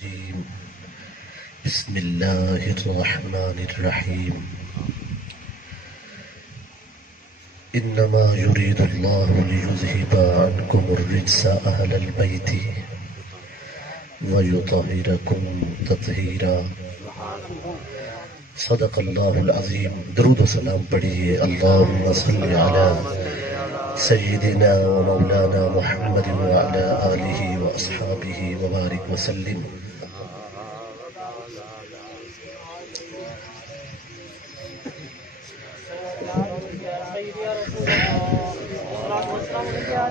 الرجيم. بسم الله الرحمن الرحيم. إنما يريد الله ليذهب عنكم الرجس أهل البيت ويطهركم تطهيرا. صدق الله العظيم. درود و سلام پڑھیے. اللهم صل على سيدنا ومولانا محمد وعلى آله وأصحابه وبارك وسلم.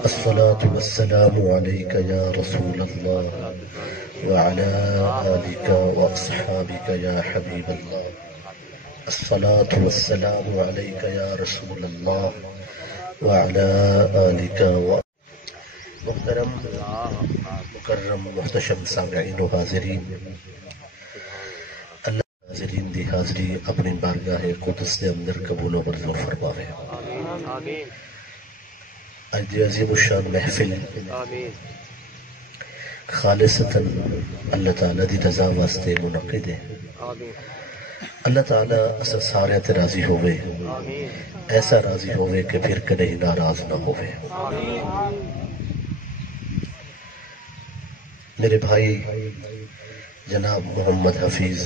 الصلاة والسلام عليك يا رسول الله وعلى آلك وأصحابك يا حبيب الله. الصلاة والسلام عليك يا رسول الله وعلى آلك محترم مکرم محتشم سامعین و حاضرین، اللہ حاضرین دی حاضری اپنی بارگاہ قدس دے اندر قبول و منظور فرماوے. اج دی عظیم الشان محفل خالصتاً اللہ تعالیٰ دی رضا واسطے منعقد ہے. اللہ تعالیٰ اصل سارے تے راضی ہوئے، ایسا راضی ہوئے کہ پھر کدے ناراض نہ ہوئے. میرے بھائی جناب محمد حفیظ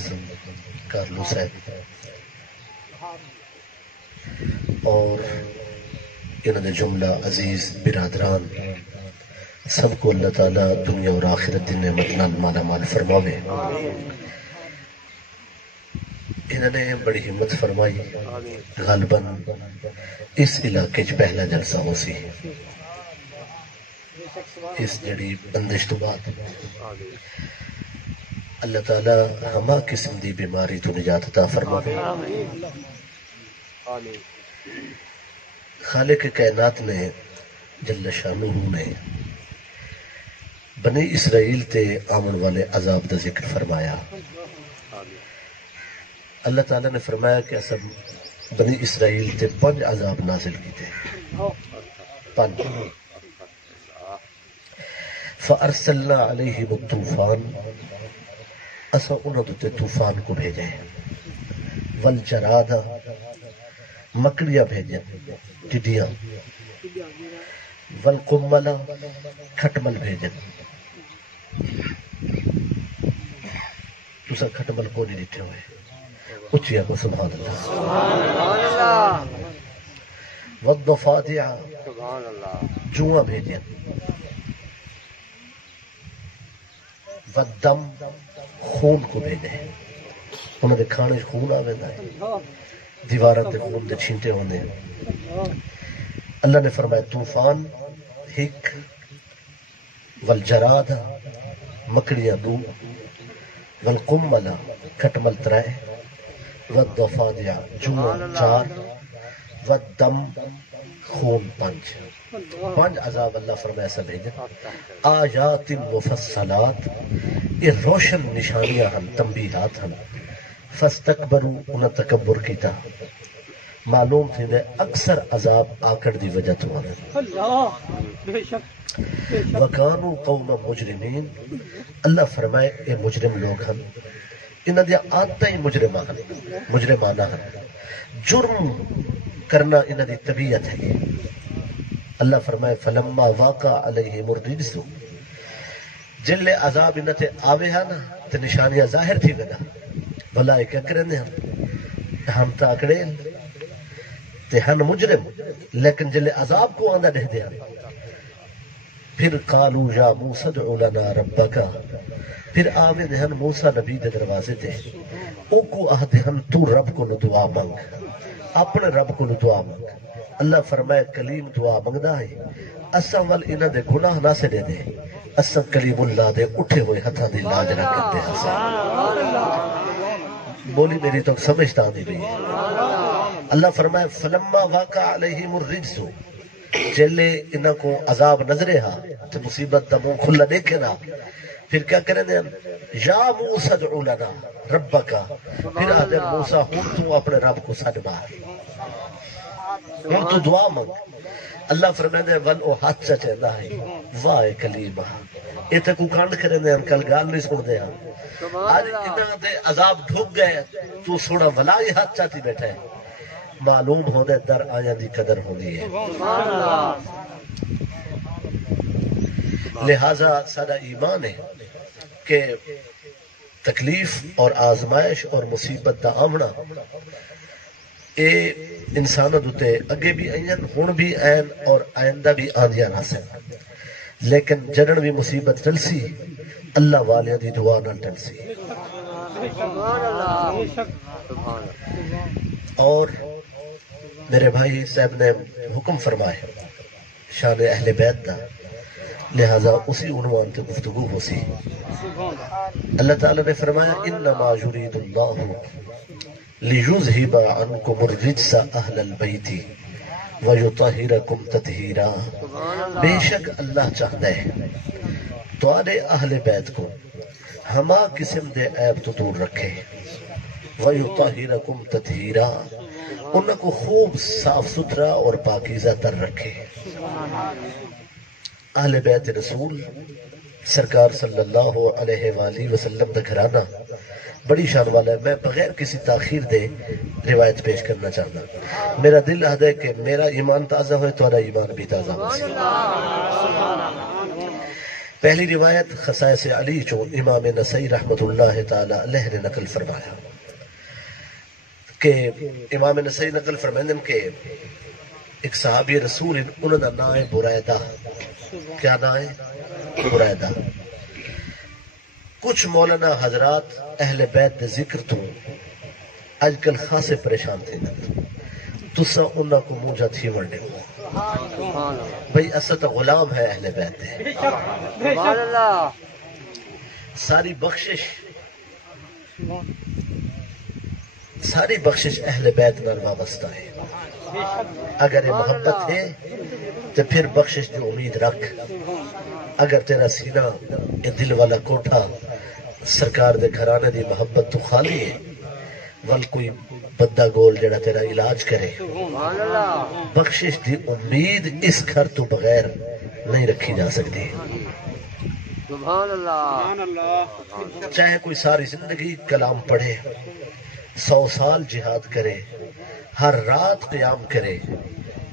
کارلو صاحب اور انہوں نے جملہ عزیز برادران سب کو اللہ تعالیٰ دنیا اور آخرت دی نعمت نال مالا مال فرماوے. انہوں نے بڑی ہمت فرمائی. غالباً اس علاقے چ پہلا جلسہ ہو سی اس جڑی بندش تو بعد. اللہ تعالیٰ ہما قسم دی بیماری تو نجات عطا فرماوے. خالق کائنات نے جل شانہ نے بنی اسرائیل تے آمن والے عذاب دا ذکر فرمایا. اللہ تعالیٰ نے فرمایا کہ اصل بنی اسرائیل تے 5 عذاب نازل کیتے. 5 فَأَرْسَلْنَا عَلَيْهِمُ الطُّوفَانَ، اسا انہوں تے طوفان کو بھیجے. وَالْجَرَادَ، مکڑیاں بھیجے ٹڈیاں. وَالْقُمَّلَ، کھٹمل بھیجے. تسا کھٹمل کو نہیں ڈٹھے ہوئے، اچھیا کو سبحان اللہ. وَالضَّفَادِعَ، جوہاں بھیجے. وَالدَّمْ، خون کو بھیجے. انہوں نے کھانے خون آوے ہے، دیواروں تے خون دے چھینٹے ہونے. اللہ نے فرمایا طوفان 1، والجراد مکڑیاں 2، والقمل کھٹمل 3، والضفادع جوع 4، والدم خون 5. 5 عذاب اللہ فرمایا ایسا بھیجے. آیات مفصلات، یہ روشن نشانیاں ہن، تنبیہات ہن. فاستکبروا، انہاں تکبر کیتا. معلوم تھی نے اکثر عذاب آکڑ دی وجہ تو آنے. وَكَانُوا قَوْمًا مُجْرِمِينَ، اللہ فرمائے اے مجرم لوگ ہن، انہاں دیا عادتیں ہی مجرمانہ ہن. جرم کرنا انہاں دی طبیعت ہے. اللہ فرمائے فَلَمَّا وَاقَعَ عَلَيْهِمُ الرِّجْسُ، جلے عذاب انہاں تے آوے ہاں نا تے نشانیاں ظاہر تھی گنا. بھلا کیا کرنے ہم تاکڑے تے ہن مجرم، لیکن جلے عذاب کو آندہ دہ دیا. پھر قالوا یا موسیٰ ادع لنا ربک، پھر آوے دہن موسیٰ نبی دے دروازے تے او کو آہ دہن تو رب کو دعا مانگ، اپنے رب کو دعا مانگ. اللہ فرمائے کلیم دعا مانگدا ہے، اساں ول انہاں دے گناہ نہ سے دے دے، اساں کلیم اللہ دے اٹھے ہوئے ہتھاں دی لاج نہ کرتے ہیں. بولی میری تو سمجھتا نہیں رہی ہے. اللہ فرمائے فلما واقع علیہم الرجس، جلے انہاں کو عذاب نظرے ہاں تو مصیبت دا منہ کھلا دیکھے نا. پھر کیا کریں دے یا موسیٰ ادعو لنا ربکا، پھر آدھے موسیٰ ہوں تو اپنے رب کو سج مار، ہوں تو دعا منگ۔ اللہ فرمائے دے ون او ہاتھ چا چاہتا ہے واہ کلیمہ، یہ تے کو کانڈ کریں دے ہم کل گال نہیں سن دے ہم آج انہاں دے عذاب ڈھک گئے تو سوڑا ولائی ہاتھ چاہتی بیٹھا ہے، معلوم ہو دے در آیاں دی قدر ہوندی ہے۔ لہٰذا سارا ایمان ہے کہ تکلیف اور آزمائش اور مصیبت دا آمنا اے انسان دوتے اگے بھی آئین ہون بھی آئین اور آئندہ بھی آندیاں ناسن، لیکن جڑن بھی مصیبت ٹلسی اللہ والیاں دی دعا نہ ٹلسی۔ اور میرے بھائی صاحب نے حکم فرمائے شان اہل بیت دا، لہذا اسی عنوان تے گفتگو ہو سی۔ اللہ تعالیٰ نے فرمایا انما یرید اللہ لیذہب عنکم الرجس اہل البیت ویطہرکم تطہیرا، بے شک اللہ چاہتا ہے تواڈے اہل بیت کو ہما قسم دے عیب تو دور رکھے، ویطہرکم تطہیرا، ان کو خوب صاف ستھرا اور پاکیزہ تر رکھے۔ اہل بیت رسول سرکار صلی اللہ علیہ وآلہ وسلم دا گھرانہ بڑی شان والا ہے۔ میں بغیر کسی تاخیر دے روایت پیش کرنا چاہتا، میرا دل آہدا ہے کہ میرا ایمان تازہ ہوئے تمہارا ایمان بھی تازہ ہو۔ پہلی روایت خصائص علی جو امام نسائی رحمت اللہ تعالی علیہ نے نقل فرمایا کہ امام نسائی نقل فرمائیں کہ ایک صحابی رسول انہوں دا نام ہے برائدہ۔ کیا نام ہے؟ برائدہ۔ کچھ مولانا حضرات اہل بیت دے ذکر تو آج کل خاصے پریشان تھے، تسا انہاں کو موجہ تھی ورڈے بھئی اسا تا غلام ہے اہل بیت دے، ساری بخشش اہل بیت نال وابستہ ہے۔ اگر یہ محبت ہے تو پھر بخشش جو امید رکھ، اگر تیرا سینہ یہ دل والا کوٹھا سرکار دے گھرانے دی محبت تو خالی ہے، ول کوئی بندہ گول جڑا تیرا علاج کرے، بخشش دی امید اس گھر تو بغیر نہیں رکھی جا سکتی۔ چاہے کوئی ساری زندگی کلام پڑھے، 100 سال جہاد کرے، ہر رات قیام کرے،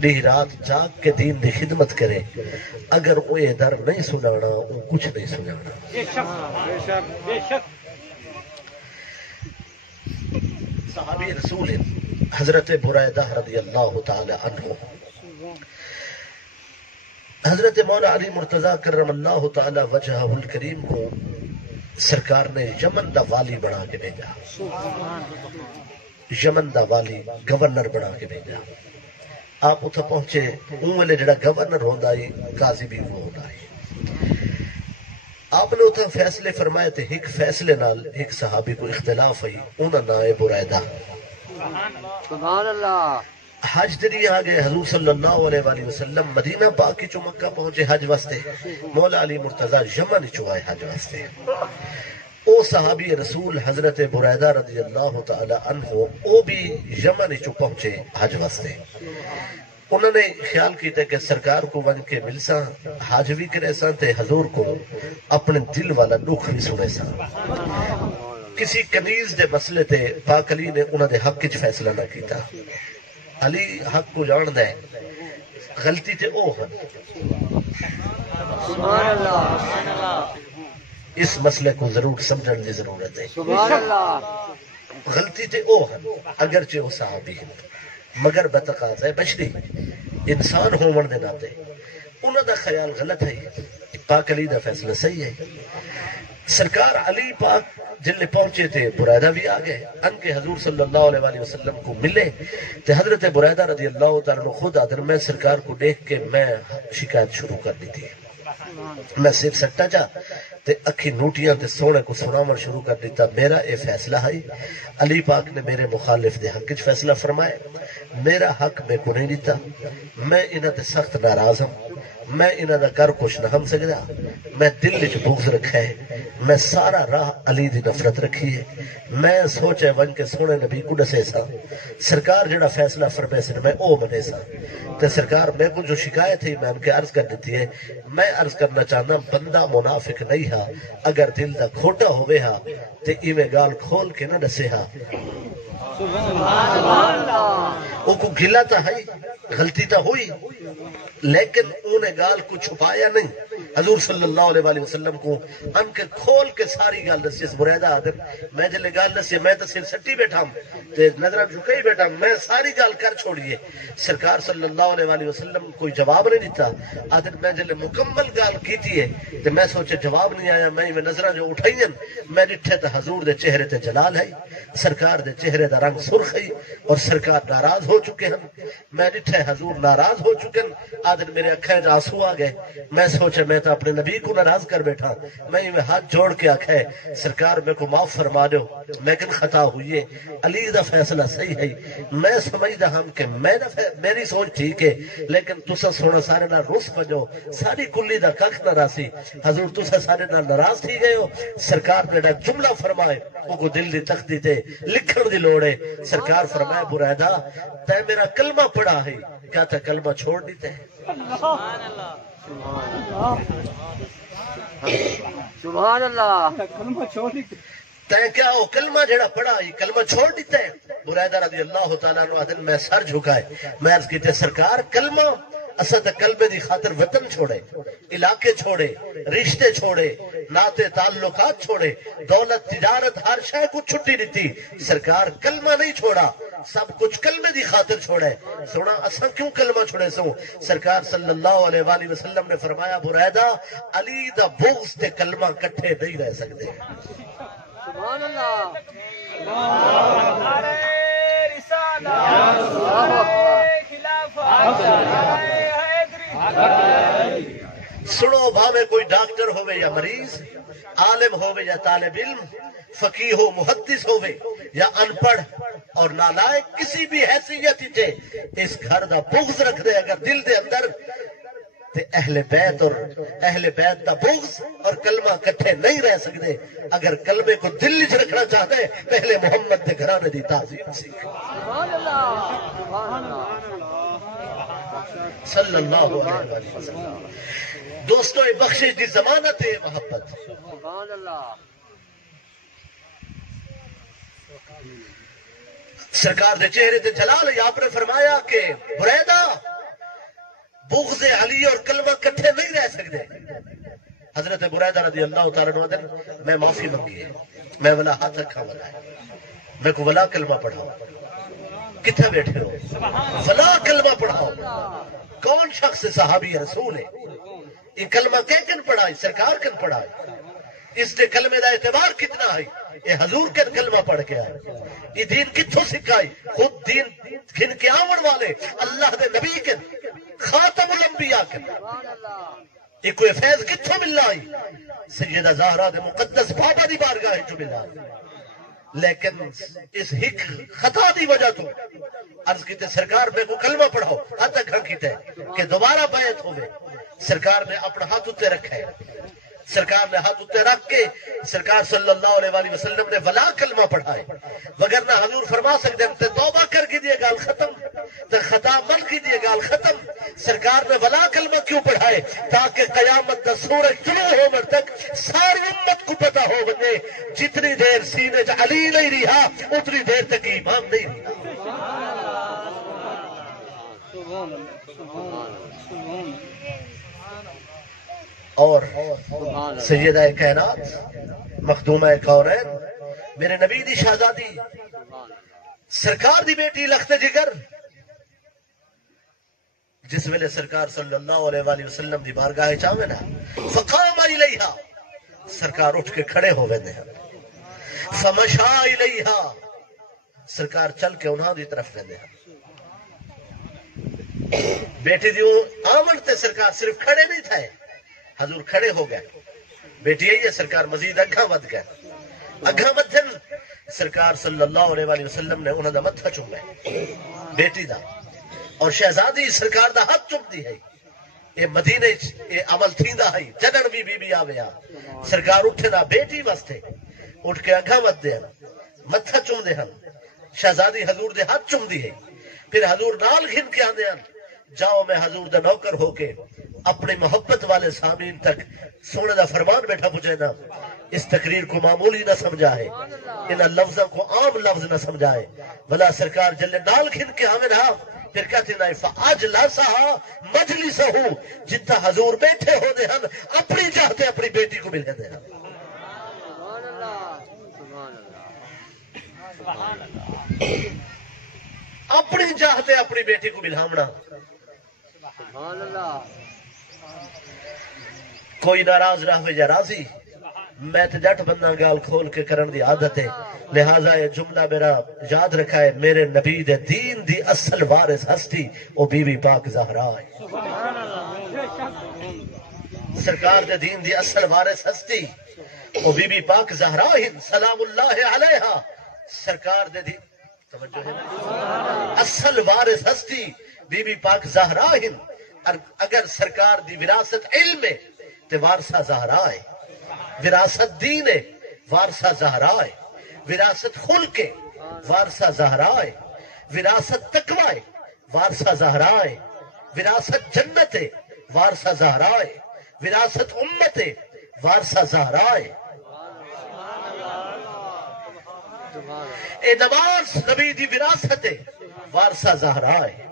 ڈی رات جاگ کے دین دی خدمت کرے، اگر وہ یہ در نہیں سنانا وہ کچھ نہیں سنانا۔ صحابی رسول حضرت برائدہ رضی اللہ تعالی عنہ، حضرت مولا علی مرتضی کرم اللہ تعالی وجہہ الکریم کو سرکار نے یمن دا والی بنا کے بھیجا، یمن دا والی گورنر بنا کے بھیجا۔ آپ اتھا پہنچے، اونلے جڑا گورنر ہوندا ہی قاضی بھی وہ ہوندا ہی۔ آپ نے اتھا فیصلے فرمائے تھے، ایک فیصلے نال ایک صحابی کو اختلاف ہوئی، انہاں نائے برائدہ۔ سبحان اللہ۔ حج دری آگئے حضور صلی اللہ علیہ وآلہ وسلم مدینہ پاک کی چو مکہ پہنچے حج واسطے، مولا علی مرتضی یمن چوائے حج واسطے۔ او صحابی رسول حضرت برائدہ رضی اللہ تعالی عنہ او بھی یمن چو پہنچے حج واسطے۔ انہوں نے خیال کیتا کہ سرکار کو ون کے مل سا، حج بھی کرے سا تے حضور کو اپنے دل والا دکھ بھی سنے سا۔ کسی کنیز دے مسئلے تے پاک علی نے انہوں نے حق کچھ فیصلہ نہ کیتا۔ علی حق کو جان دے، غلطی تے او ہن۔ سبحان اللہ۔ اس مسئلے کو ضرور سمجھنے کی ضرورت ہے۔ غلطی تے او ہن، اگرچہ وہ صحابی ہیں مگر بتقاضا بشری انسان ہون دے ناتے انہوں دا خیال غلط ہے، پاک علی دا فیصلہ صحیح ہے۔ سرکار علی پاک جلے پہنچے تھے، برائدہ بھی آگئے، ان کے حضور صلی اللہ علیہ وآلہ وسلم کو ملے تے حضرت برائدہ رضی اللہ تعالیٰ عنہ خود آدر میں سرکار کو دیکھ کے میں شکایت شروع کر دی تھی، میں صرف سٹا جا تے اکھی نوٹیاں تے سونے کو سناون شروع کر دیتا، میرا اے فیصلہ ہے، علی پاک نے میرے مخالف دے حق فیصلہ فرمائے، میرا حق میں کو نہیں دیتا، میں انہاں تے سخت ناراض ہوں، میں انہاں دا کر کچھ نہ ہم سکدا، میں دل وچ بغض رکھا ہے، میں سارا راہ علی دی نفرت رکھی ہے میں سوچے ون کے سونے نبی کو دسے سا سرکار جڑا فیصلہ فرمائے سے میں او منے سا تے سرکار میں کو جو شکایت ہے میں ان کے عرض کر دیتی ہے میں عرض کرنا چاہنا بندہ منافق نہیں ہا اگر دل دا کھوٹا ہوئے ہا تے ایویں گال کھول کے نہ دسے ہا او کو گلا تا ہے غلطی تا ہوئی لیکن انہیں گال کو چھپایا نہیں حضور صلی اللہ علیہ وآلہ وسلم کو ان کے کھول کے ساری گال دسی اس بریدہ آدم میں جلے گال دسی میں تو سر سٹی بیٹھا ہوں تے نظرہ جھکئی بیٹھا ہوں میں ساری گال کر چھوڑیے سرکار صلی اللہ علیہ وآلہ وسلم کوئی جواب نہیں دیتا آدم میں جلے مکمل گال کیتی ہے تے میں سوچے جواب نہیں آیا میں نظرہ جو اٹھائیں میں ڈٹھے تا حضور دے چہرے تے جلال ہے سرکار دے چہرے دا رنگ سرخ ہے اور سرکار ناراض ہو چکے ہیں میں ڈٹھے حضور ناراض ہو چکے ہیں آدم میرے اکھیں آنسو آ گئے میں سوچے میں تو اپنے نبی کو ناراض کر بیٹھا میں ہاتھ جوڑ کے آکھے سرکار میں کو معاف فرما دو لیکن خطا ہوئی ہے علی دا فیصلہ صحیح ہے میں سمجھدا ہم کہ میری سوچ ٹھیک ہے لیکن تسا سونا سارے نال روس پجو ساری کلی دا ککھ نہ راسی حضور تسا سارے نال ناراض تھی گئے ہو سرکار نے جملہ فرمائے او کو دل دی تختی تے لکھن دی لوڑ ہے سرکار فرمائے بریدہ تے میرا کلمہ پڑھا ہے کیا تے کلمہ چھوڑ دیتے ہیں سبحان اللہ تے کیا وہ کلمہ جڑا پڑھا یہ کلمہ چھوڑ دیتے ہیں بریدہ رضی اللہ تعالیٰ عنہ میں سر جھکائے میں عرض کیتے سرکار کلمہ اسد کلمے دی خاطر وطن چھوڑے علاقے چھوڑے رشتے چھوڑے ناتے تعلقات چھوڑے دولت تجارت ہر شے کو چھٹی دیتی سرکار کلمہ نہیں چھوڑا سب کچھ کلمے دی خاطر چھوڑے سونا اساں کیوں کلمہ چھوڑے سو سرکار صلی اللہ علیہ وآلہ وسلم نے فرمایا بریدہ علی دا بغض تے کلمہ کٹھے نہیں رہ سکتے سبحان اللہ سنو بھاوے کوئی ڈاکٹر ہوئے یا مریض عالم ہوئے یا طالب علم فقیہ ہو محدث ہوئے یا ان پڑھ اور نالائق کسی بھی حیثیت تے اس گھر دا بغض رکھ دے اگر دل دے اندر تے اہل بیت دا بغض اور کلمہ کٹھے نہیں رہ سکتے اگر کلمے کو دل وچ رکھنا چاہتے پہلے محمد دے گھرانے دی تعظیم سیکھ سبحان اللہ سبحان اللہ صلی اللہ علیہ وسلم دوستوں یہ بخشش دی ضمانت ہے محبت سبحان اللہ سرکار دے چہرے تے جلال ہے آپ نے فرمایا کہ بریدہ بغض علی اور کلمہ کٹھے نہیں رہ سکتے حضرت بریدہ رضی اللہ تعالیٰ عنہ میں معافی منگی ہے میں ولا ہاتھ رکھا ولا ہے میں کو ولا کلمہ پڑھاؤ کتنے بیٹھے ہو ولا کلمہ پڑھاؤ کون شخص صحابی رسول ہے یہ کلمہ کن پڑھائی سرکار کن پڑھائی اس نے کلمے دا اعتبار کتنا ہے یہ حضور کن کلمہ پڑھ کے آئے یہ دین کتھوں سکھائی خود دین کن کے آمن والے اللہ دے نبی کن خاتم الانبیاء کن یہ کوئی فیض کتھوں مل رہا ہے سیدہ زہرا دے مقدس بابا دی بارگاہ جو ملا لیکن اس ہک خطا دی وجہ تو عرض کیتے سرکار میں کو کلمہ پڑھاؤ ہاتھ تک کیتے کہ دوبارہ بیعت ہوئے سرکار نے اپنا ہاتھ اتے رکھا ہے سرکار نے ہاتھ اتے رکھ کے سرکار صلی اللہ علیہ وآلہ وسلم نے ولا کلمہ پڑھائے وگرنہ حضور فرما سکتے ہیں تے توبہ کر کے دیے گال ختم تے خطا من کی دیے گال ختم سرکار نے ولا کلمہ کیوں پڑھائے تاکہ قیامت دا سورج طلوع ہونے تک ساری امت کو پتہ ہو بنے جتنی دیر سینے چ علی نہیں رہا اتنی دیر تک ایمان نہیں رہا اور سیدہ کائنات مخدومہ کونین میرے نبی دی شہزادی سرکار دی بیٹی لخت جگر جس ویلے سرکار صلی اللہ علیہ وآلہ وسلم دی بارگاہ چاہوے نا فقام الیہا سرکار اٹھ کے کھڑے ہو گئے فمشا الیہا سرکار چل کے انہاں دی طرف گئے بیٹی دیوں آمن تے سرکار صرف کھڑے نہیں تھے حضور کھڑے ہو گئے بیٹی یہی ہے سرکار مزید اگھا ود گئے اگھا مدھن سرکار صلی اللہ علیہ وآلہ وسلم نے انہوں دا متھا چوم ہے بیٹی دا اور شہزادی سرکار دا ہاتھ چوم دی ہے یہ مدینے یہ عمل تھیندا ہے جدن بھی بی بی آویا سرکار اٹھے نہ بیٹی واسطے اٹھ کے اگھا ود دے متھا چوم دے ہن شہزادی حضور دے ہاتھ چوم دی ہے پھر حضور نال گھن کے آندے ہن جاؤ میں حضور دا نوکر ہو کے اپنے محبت والے سامعین تک سونے دا فرمان بیٹھا پہنچے نا اس تقریر کو معمولی نہ سمجھا ہے ان لفظوں کو عام لفظ نہ سمجھا ہے بلا سرکار جلے نال گھن کے آمن ہاں پھر کہتے ہیں فاج لاسا مجلس ہوں جتا حضور بیٹھے ہو دے ہن اپنی چاہتے اپنی بیٹی کو ملے دے ہن اپنی چاہتے اپنی بیٹی کو ملامنا کوئی ناراض رہے یا راضی میں تو جٹ بندہ گال کھول کے کرن دی عادت ہے لہذا یہ جملہ میرا یاد رکھا ہے میرے نبی دے دین دی اصل وارث ہستی او بی بی پاک زہرا ہے سرکار دے دین دی اصل وارث ہستی او بی بی پاک زہرا ہے سلام اللہ علیہا سرکار دے دین توجہ ہے اصل وارث ہستی بی بی پاک زہرا ہے اگر سرکار دی وراثت علم ہے تے وارثہ زہرا ہے وراثت دین ہے وارثہ زہرا ہے وراثت خلق ہے وارثہ زہرا ہے وراثت تقوی ہے وارثہ زہرا ہے وراثت جنت ہے وارثہ زہرا ہے وراثت امت ہے وارثہ زہرا ہے اے نماز نبی دی وراثت ہے وارثہ زہرا ہے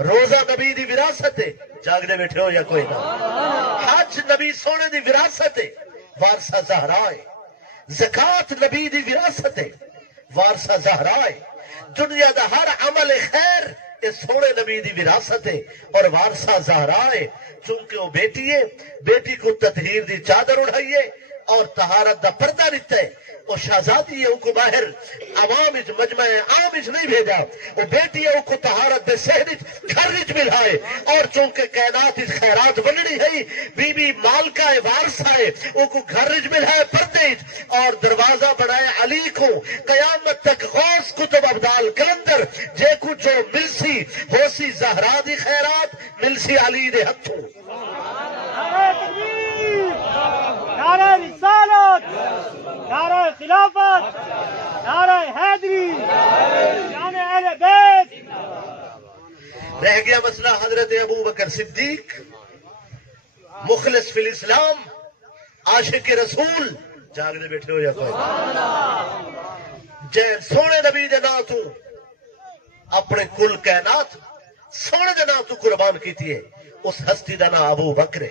روزہ نبی دی وراثت ہے جاگنے بیٹھے ہو یا کوئی نہ حج نبی سونے دی وراثت ہے وارثہ زہرا ہے زکات نبی دی وراثت ہے وارثہ زہرا ہے دنیا دا ہر عمل خیر یہ سونے نبی دی وراثت ہے اور وارثہ زہرا ہے چونکہ وہ بیٹی ہے بیٹی کو تطہیر دی چادر اڑھائیے اور طہارت دا پردہ دیتا ہے وہ شہزادی ہے وہ کو باہر عوام مجمع عام نہیں بھیجا وہ بیٹی ہے وہ کو طہارت دے شہر گھر ملائے اور چونکہ کائنات خیرات بننی ہے بی بی مالکہ ہے وارثہ ہے وہ کو گھر ملائے پردے اور دروازہ بنائے علی کو قیامت تک غوث کتب ابدال کلندر جے کو جو ملسی ہوسی زہرا دی خیرات ملسی علی دے ہتھوں نعرہ رسالت نعرہ خلافت نعرہ حیدری شان اہل بیت رہ گیا مسئلہ حضرت ابو بکر صدیق مخلص فی الاسلام عاشق رسول جاگنے بیٹھے ہو یا کوئی جے سونے نبی دے نا تو اپنے کل کائنات سونے دے نا تو قربان کیتی ہے اس ہستی دا نا ابو بکر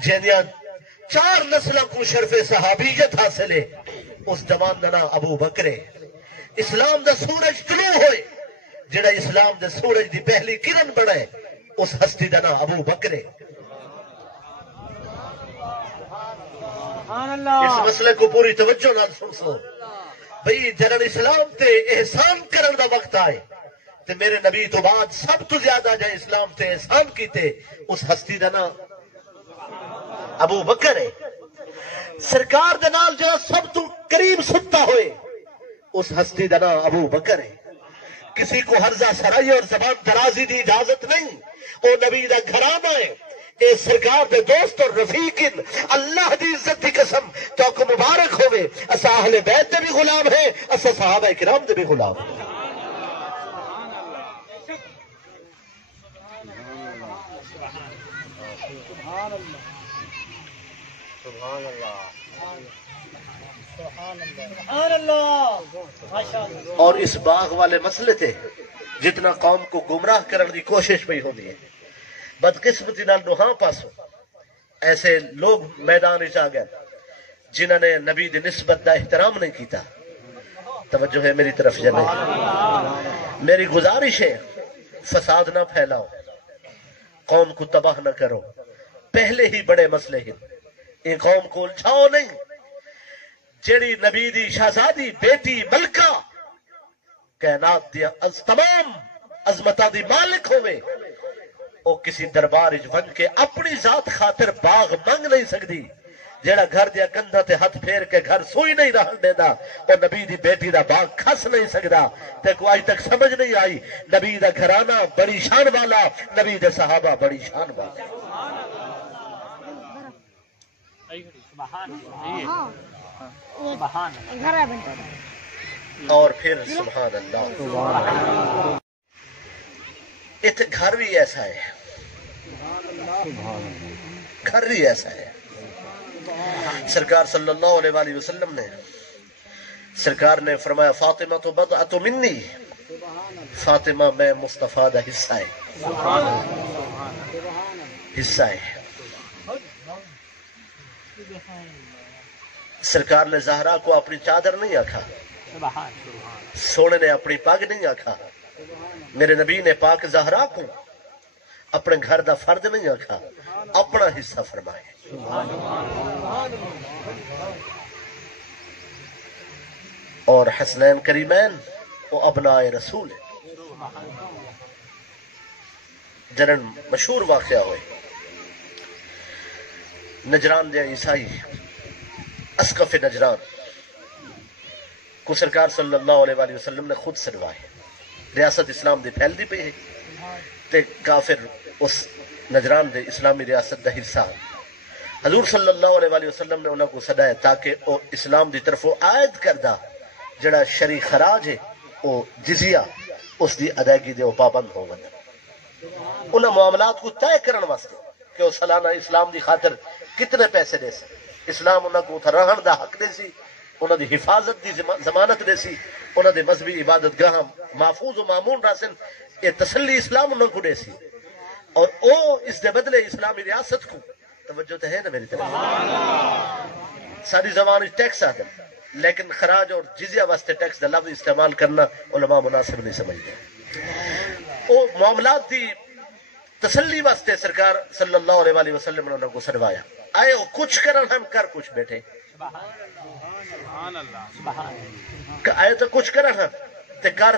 جنیاں 4 نسلوں کو شرف صحابیت حاصل ہے اس جوان دا نا ابو بکر اسلام دا سورج طلوع ہوئے جڑا اسلام دے سورج دی پہلی کرن بڑھے اس ہستی دا نا ابو بکر اس مسئلے کو پوری توجہ نال سن سو بھئی جنن اسلام تے احسان کرن دا وقت آئے تے میرے نبی تو بعد سب تو زیادہ جائے اسلام تے احسان کیتے اس ہستی دا نا ابو بکر ہے سرکار دے نال جو سب تو قریب ستا ہوئے اس ہستی دا نا ابو بکر ہے کسی کو ہرزہ سرائی اور زبان درازی دی اجازت نہیں او نبی دا گھرانہ ہے اے سرکار دے دوست اور رفیقن اللہ دی عزت دی قسم تو کو مبارک ہوئے اسا اہل بیت دے بھی غلام ہیں اسا صحابہ کرام دے بھی غلام ہیں اور اس باغ والے مسئلے تھے جتنا قوم کو گمراہ کرنے کی کوشش بھی ہوتی ہے بدقسمتی نال نوہاں پاسوں ایسے لوگ میدان آ گئے جنہوں نے نبی دی نسبت دا احترام نہیں کیتا توجہ ہے میری طرف جانے میری گزارش ہے فساد نہ پھیلاؤ قوم کو تباہ نہ کرو پہلے ہی بڑے مسئلے ہیں یہ قوم کو الجھاؤ نہیں جیڑی نبی دی شہزادی بیٹی ملکہ کائنات دی تمام عظمتاں دی مالک ہوئے او کسی دربار ون کے اپنی ذات خاطر باغ منگ نہیں سکتی جیڑا گھر دیا کندھا تے ہاتھ پھیر کے گھر سوئی نہیں رہن دینا اور نبی دی بیٹی دا باغ کھس نہیں سکتا تے کو آج تک سمجھ نہیں آئی نبی دا گھرانہ بڑی شان والا نبی دے صحابہ بڑی شان والا اور پھر سبحان اللہ اتنے گھر بھی ایسا ہے، گھر بھی ایسا ہے. سرکار صلی اللہ علیہ وآلہ وسلم نے سرکار نے فرمایا فاطمہ تو بضعۃ منی، فاطمہ میں مصطفیٰ دا حصہ ہے، حصہ ہے. سرکار نے زہرا کو اپنی چادر نہیں آکھا، سونے نے اپنی پگ نہیں آکھا، میرے نبی نے پاک زہرا کو اپنے گھر دا فرد نہیں آکھا، اپنا حصہ فرمائے. اور حسنین کریمین وہ ابناء رسول ہیں. جنن مشہور واقعہ ہوئے نجران دے عیسائی اسقف نجران کو سرکار صلی اللہ علیہ وآلہ وسلم نے خود سنوائے. ریاست اسلام دی پھیل دی پہ ہے تے کافر اس نجران دے اسلامی ریاست دا حصہ. حضور صلی اللہ علیہ وآلہ وسلم نے انہوں کو سدایا تاکہ وہ اسلام دی طرف عائد کردہ جڑا شرعی خراج ہے وہ جزیہ اس دی ادائیگی دے وہ پابند ہو گئے. انہاں معاملات کو طے کرن واسطے کہ وہ سالانہ اسلام دی خاطر کتنے پیسے دے سی، اسلام انہاں کو رہن دا حق دے سی، انہاں دی حفاظت دی ضمانت دے سی، انہاں دے مذہبی عبادت گاہ محفوظ و مامون راسن یہ تسلی اسلام انہاں کو دے سی. اور او اس دے بدلے اسلامی ریاست کو توجہ تو ہے نا میری طرف، ساری زبان ٹیکس آ گئے لیکن خراج اور جزیہ واسطے ٹیکس دا لفظ استعمال کرنا علماء مناسب نہیں سمجھتے. او معاملات دی تسلی واسطے سرکار صلی اللہ علیہ وآلہ وسلم نے انہوں کو سنوایا. آئے وہ کچھ کرن ہم کر کچھ بیٹھے، آئے تو کچھ کرن ہم تے کر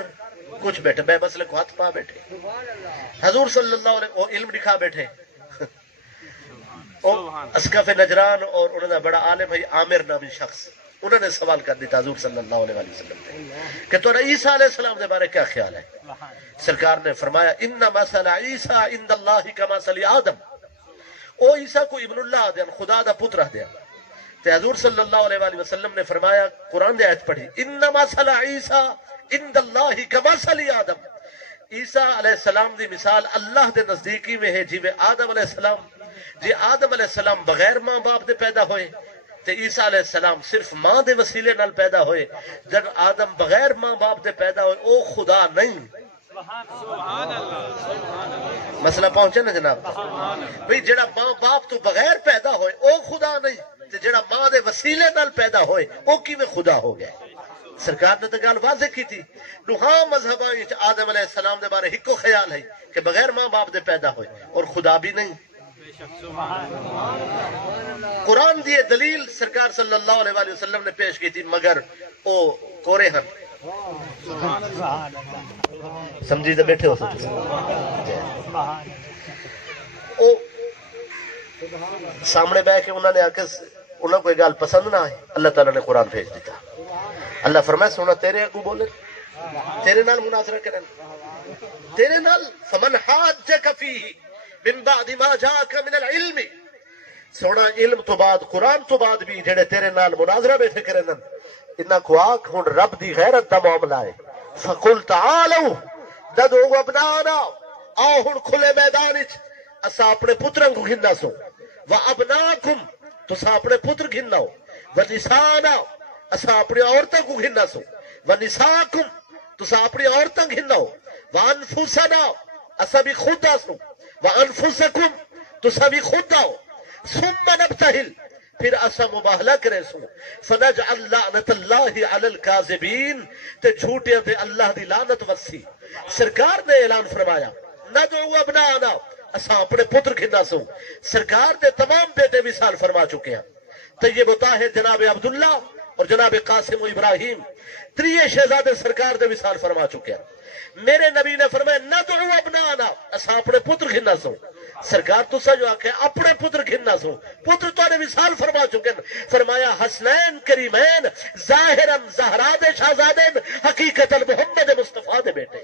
کچھ بیٹھے، بے مسئلے کو ہاتھ پا بیٹھے. حضور صلی اللہ علیہ وہ علم دکھا بیٹھے. اسقف نجران اور انہوں نے بڑا عالم ہے عامر نامی شخص، انہوں نے سوال کر دیتا حضور صلی اللہ علیہ وآلہ وسلم نے کہ تو عیسیٰ علیہ السلام کے بارے کیا خیال ہے؟ سرکار نے فرمایا ان مثل عیسیٰ عند اللہ کمثل آدم، او عیسیٰ کو ابن اللہ دیا، خدا دا پتر دیا. تو حضور صلی اللہ علیہ وآلہ وسلم نے فرمایا قرآن دی آیت پڑھی ان مثل عیسیٰ عند اللہ کمثل آدم، عیسیٰ علیہ السلام دی مثال اللہ دے نزدیکی میں ہے جی میں آدم علیہ السلام. جی آدم علیہ السلام بغیر ماں باپ دے پیدا ہوئے تے عیسیٰ علیہ السلام صرف ماں دے وسیلے نال پیدا ہوئے. جب آدم بغیر ماں باپ دے پیدا ہوئے او خدا نہیں. مسئلہ پہنچے نا جناب بھئی جڑا ماں باپ تو بغیر پیدا ہوئے او خدا نہیں، تے جڑا ماں دے وسیلے نال پیدا ہوئے او کی میں خدا ہو گیا. سرکار نے تو گال واضح کی تھی. نوحاں مذہباں آدم علیہ السلام دے بارے ہکو خیال ہے کہ بغیر ماں باپ دے پیدا ہوئے اور خدا بھی نہیں. قرآن دی دلیل سرکار صلی اللہ علیہ وآلہ وسلم نے پیش کی تھی مگر او کورے ہن سمجھی تو بیٹھے ہو سکتے او سامنے بیٹھ کے انہوں نے آ کے انہوں کو ایک گال پسند نہ آئی، اللہ تعالیٰ نے قرآن بھیج دیتا. اللہ فرمائے سونا تیرے اگو بولے تیرے نال مناظرہ کریں تیرے نال فمن حاجک فیہ من بعد ما جاءک من العلم، سونا علم تو بعد قرآن تو بعد بھی جڑے تیرے نال مناظرہ بیٹھے کریں انہاں کو آکھ ہن رب دی غیرت دا معاملہ ہے. فقل تعالوا ندعو ابناءنا، آؤ ہن کھلے میدان وچ اسا اپنے پتراں کو گھننا سو، وابناکم تسا اپنے پتر گھننا ہو، ونسانا اسا اپنی عورتوں کو گھننا سو، ونساکم تسا اپنی عورتوں گھننا ہو، وانفسنا اسا بھی خود آسو، وانفسکم تسا بھی خود آؤ، ثم نبتہل پھر اسا مباہلہ کرے سو، فنجعل لعنت اللہ علی الکاذبین تے جھوٹیاں تے اللہ دی لعنت وسی. سرکار نے اعلان فرمایا ندعو ابناءنا اسا اپنے پتر گھننا سو. سرکار نے تمام بیٹے مثال فرما چکے ہیں. طیب و طاہر جناب عبداللہ اور جناب قاسم و ابراہیم تریے شہزادے سرکار نے مثال فرما چکے ہیں. میرے نبی نے فرمایا ندعو ابناءنا اسا اپنے پتر گھننا سو. سرکار تسا جو آکھے اپنے پتر گھننا سو، پتر تو نے مثال فرما چکے ہیں. فرمایا حسنین کریمین ظاہراً زہرا دے شہزادین حقیقتاً محمد مصطفیٰ دے بیٹے.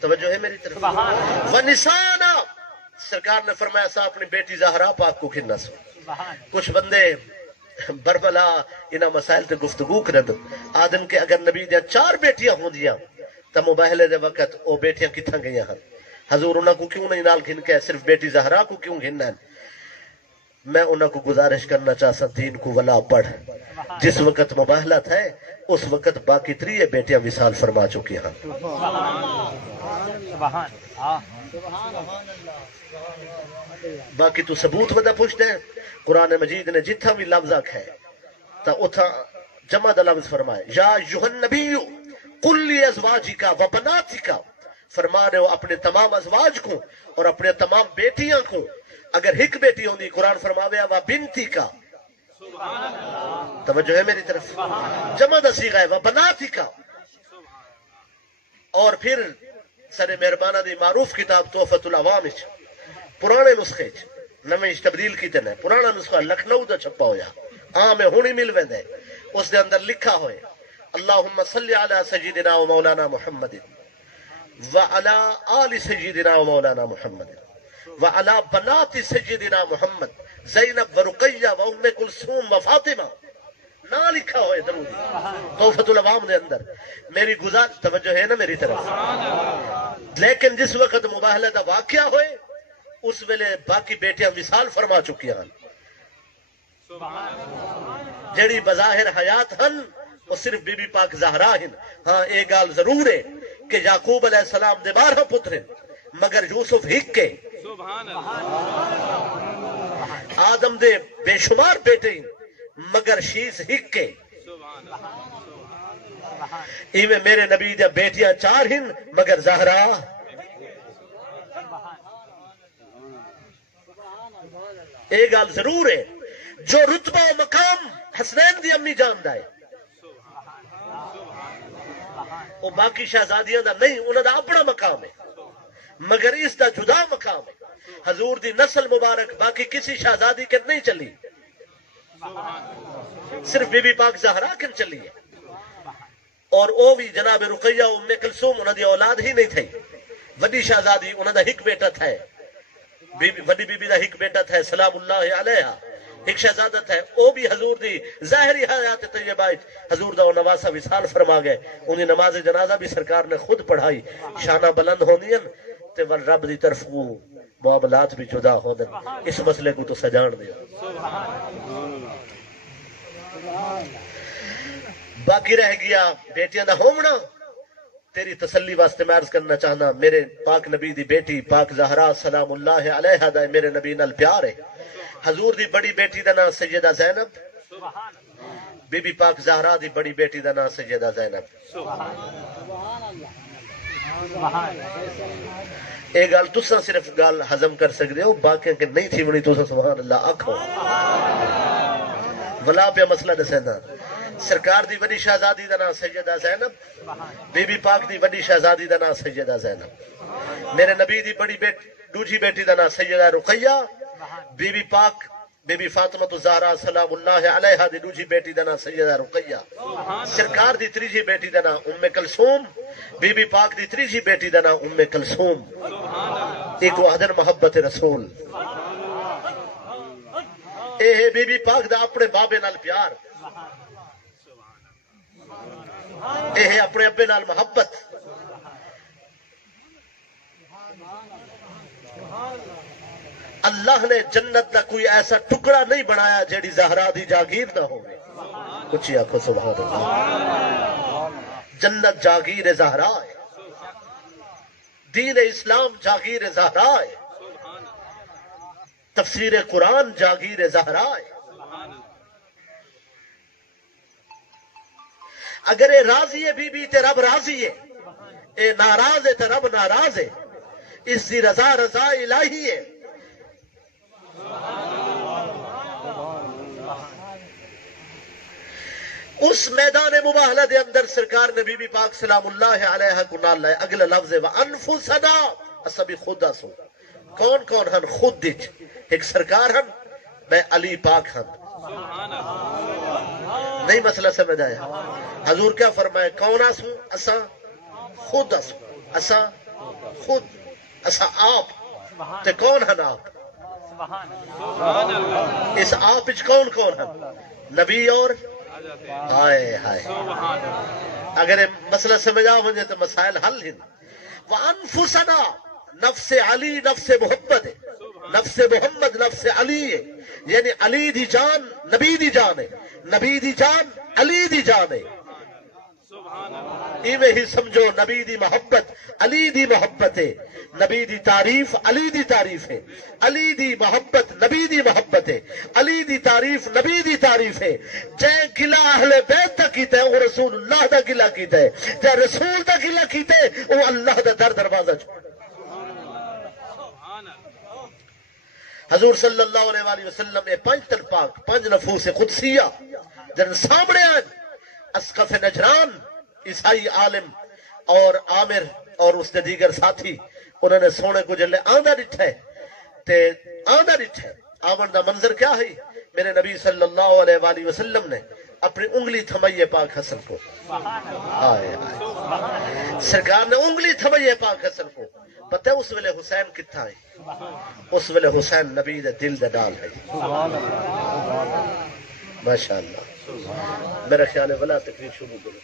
توجہ ہے میری طرف. ونسانا سرکار نے فرمایا سا اپنی بیٹی زہرا پاک کو کھنا سو. کچھ بندے بربلا انہاں مسائل تے گفتگو کرد آدم کے اگر نبی دیا 4 بیٹیاں ہوں دیاں تا مباہلے دے وقت او بیٹیاں کتھاں گئیاں ہیں حضور انہاں کو کیوں نہیں نال گھن کے صرف بیٹی زہرا کو کیوں گھننا ہے. میں انہاں کو گزارش کرنا چاہتا دین کو ولا پڑھ. جس وقت مباہلہ تھا اس وقت باقی 3 بیٹیاں وصال فرما چکی ہیں. باقی تو ثبوت ودا پوچھتے ہیں قرآن مجید نے جتھا بھی لفظ ہے تا اتھا جمع دا لفظ فرمائے یا ایھا النبی قل لی ازواجکا و بناتکا. فرما رہے ہو اپنے تمام ازواج کو اور اپنے تمام بیٹیاں کو. اگر ایک بیٹی ہوندی قرآن فرماوے و بنتی کا. توجہ ہے میری طرف. جمع دا صیغہ ہے و بناتکا. اور پھر سر مہربانہ دی معروف کتاب تحفۃ العوام پرانے نسخے نویں تبدیل کیتے نے. پرانا نسخہ لکھنؤ دا چھپا ہویا عام ہونی مل ویندے. اس دے اندر لکھا ہوئے اللہم صلی علی سیدنا و مولانا محمد وعلی آل سیدنا و مولانا محمد وعلی بنات سیدنا محمد زینب و رقیہ و ام کلثوم و فاطمہ. نہ لکھا ہوئے درودی تحفۃ العوام دے اندر. میری توجہ ہے نا میری طرف. لیکن جس وقت مباہلہ دا واقعہ ہوئے اس ویلے باقی بیٹیاں وصال فرما چکی ہیں. جڑی بظاہر حیات ہن وہ صرف بی بی پاک زہرا ہن. ہاں ایک گال ضرور ہے کہ یعقوب علیہ السلام دے 12 پتر ہیں مگر یوسف ہک کے. آدم دے بے شمار بیٹے ہیں مگر شیس ہک کے. ایویں میرے نبی دے بیٹیاں 4 ہیں مگر زہرا. ایک گال ضرور ہے جو رتبہ و مقام حسنین دی امی جان دا ہے وہ باقی شہزادیاں دا نہیں. انہاں دا اپنا مقام ہے مگر اس دا جدا مقام ہے. حضور دی نسل مبارک باقی کسی شہزادی کے نہیں چلی. صرف بی بی پاک زہرا کن چلی ہے. اور او بھی جناب رقیہ ام کلثوم انہاں دی اولاد ہی نہیں تھی. وڈی شہزادی انہاں دا ایک بیٹا تھا. وڈی بی بی دا ایک بیٹا تھا سلام اللہ علیہا. ایک شہزادہ تھا او بھی حضور دی ظاہری حیات طیبہ حضور دا نواسا وصال فرما گئے. انہیں نماز جنازہ بھی سرکار نے خود پڑھائی. شانہ بلند ہوندیاں تے ول رب دی طرف وہ معاملات بھی جدا ہوندن. اس مسئلے کو تو سجان دیا. باقی رہ گیا بیٹیاں دا ہومنا. تیری تسلی واسطے میں عرض کرنا چاہنا میرے پاک نبی دی بیٹی پاک زہرا سلام اللہ علیہا دا میرے نبی نال پیار ہے. حضور دی بڑی بیٹی دا نام سیدہ زینب. بی بی پاک زہرا دی بڑی بیٹی دا نام سیدہ زینب. ایک گل تساں صرف گل ہضم کر سکتے ہو باقی کہ نہیں تھی منی تساں سبحان اللہ آکھو. ولا پہ مسئلہ دسینا. سرکار دی وڈی شہزادی دا نام سیدہ زینب. بی بی پاک دی وڈی شہزادی دا نام سیدہ زینب. میرے نبی دی بڑی دوجی بیٹی دا نام سیدہ رقیہ. بی بی پاک بی بی فاطمہ الزہرا سلام اللہ علیہا دی دوجی بیٹی دا نام سیدہ رقیہ. سرکار دی تریجی بیٹی دا نام ام کلثوم. بی بی پاک دی تریجی بیٹی دا نام ام کلثوم. ایک وحدن محبت رسول. اے بی بی پاک دا اپنے بابے نال پیار. اے اپنے ابے نال محبت. اللہ نے جنت دا کوئی ایسا ٹکڑا نہیں بنایا جیڑی زہرا دی جاگیر نہ ہوئے. کچھ آنکھو سبحان اللہ. جنت جاگیر زہرا ہے. دین اسلام جاگیر زہرا ہے. تفسیر قرآن جاگیر زہرا ہے. اگر اے راضی ہے بی بی تے رب راضی ہے. اے ناراض ہے تے رب ناراض ہے. اس دی رضا رضا الہی ہے. اس میدان مباہلہ دے اندر سرکار نے بی بی پاک سلام اللہ علیہ کو نال لائے. اگلا لفظ ہے وَأَنفُسَنَا اصبی خود اسو. کون کون ہن خود دیچ. ایک سرکار ہن میں علی پاک ہن نہیں مسئلہ سمجھ آیا؟ حضور کیا فرمائے؟ کون آسوں؟ اسا خود آسوں، اسا خود، اسا آپ تے کون ہن آپ؟ اس آپ اچ کون کون ہن؟ نبی اور ہائے ہائے، اگر مسئلہ سمجھ آ وجے تو مسائل حل ہیں۔ وانفسنا، نفس علی نفس محمد ہے، نفس محمد نفس علی ہے، یعنی علی دی جان نبی دی جان ہے، نبی دی جان علی دی جان ہے۔ ایویں ہی سمجھو نبی دی محبت علی دی محبت ہے، نبی دی تعریف علی دی تعریف ہے، علی دی محبت نبی دی محبت ہے، علی دی تعریف نبی دی تعریف ہے۔ جے گلہ اہل بیت دا کیتا ہے وہ رسول اللہ دا گلہ کیتا ہے، جے رسول دا گلہ کیتا ہے وہ اللہ دا در دروازہ چھوڑ۔ حضور صلی اللہ علیہ وسلم نے 5 تن پاک، 5 نفوس قدسیہ جن سامنے آئے، اسقف نجران عیسائی عالم اور عامر اور اس نے دیگر ساتھی، انہوں نے سونے کو جلے آندہ ڈٹھا ہے تے آندہ ڈٹھا ہے۔ آمن دا منظر کیا ہے؟ میرے نبی صلی اللہ علیہ وسلم نے اپنی انگلی تھمائیے پاک حسن کو، آئے آئے سرکار نے انگلی تھمائیے پاک حسن کو۔ پتہ ہے اس ویلے حسین کتھا ہے؟ اس ویلے حسین نبی دے دل دے ڈال ہے۔ ماشاءاللہ، میرا خیال ہے ولا تقریر شروع کرو۔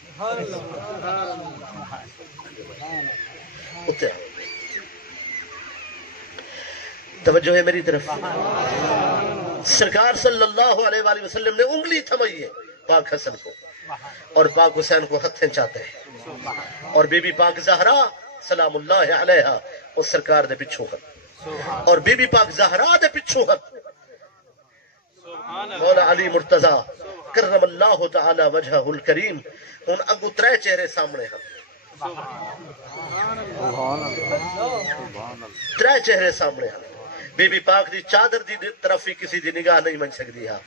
اتنے توجہ ہے میری طرف۔ سرکار صلی اللہ علیہ وآلہ وسلم نے انگلی تھمائی ہے پاک حسن کو اور پاک حسین کو ہتھیں چاہتے ہیں، اور بی بی پاک زہرا سلام اللہ علیہا اس سرکار دے پچھو ہت، اور بی بی پاک زہرا دے پچھو ہت مولا علی مرتضی کرم اللہ تعالی وجہہ الکریم۔ ہن اگو 3 چہرے سامنے ہیں، 3 چہرے سامنے ہیں۔ بی بی پاک دی چادر دی طرف ہی کسی دی نگاہ نہیں من سکتی ہے،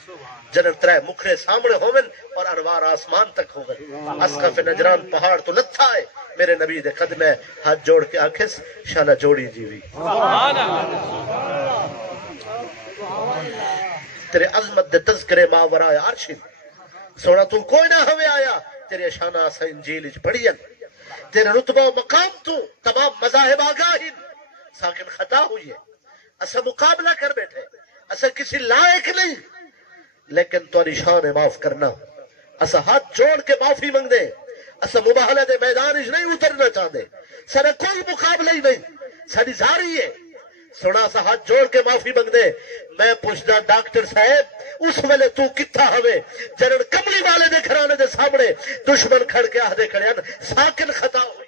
جنر 3 مکھرے سامنے ہوون اور انوار آسمان تک ہوون۔ اسقف نجران پہاڑ تو لتھا ہے، میرے نبی دے قدمے ہاتھ جوڑ کے آکھس شالا جوڑی جیوی، تیرے عظمت دے تذکرے ماورائے عرش، سونا تو کوئی نہ ہوئے آیا، تیرے شانہ اسا انجیل اچ پڑھین، تیرے رتبہ و مقام تو تمام مذاہب آگاہن، ساکن خطا ہوئی ہے، اسا مقابلہ کر بیٹھے، اسا کسی لائق نہیں، لیکن تاری شان معاف کرنا، اسا ہاتھ جوڑ کے معافی منگ دے، اسا مباہلہ دے میدان اچ نہیں اترنا چاہ دے، سارا کوئی مقابلہ ہی نہیں، ساری زاری ہے، سونا سا ہاتھ جوڑ کے معافی منگ دے۔ میں پوچھنا ڈاکٹر صاحب اس ویلے تو کتھا ہوئے جنن کملی والے دے گھرانے دے سامنے دشمن کھڑ کے آدھے کھڑے ہیں ساکن خطا ہوئی۔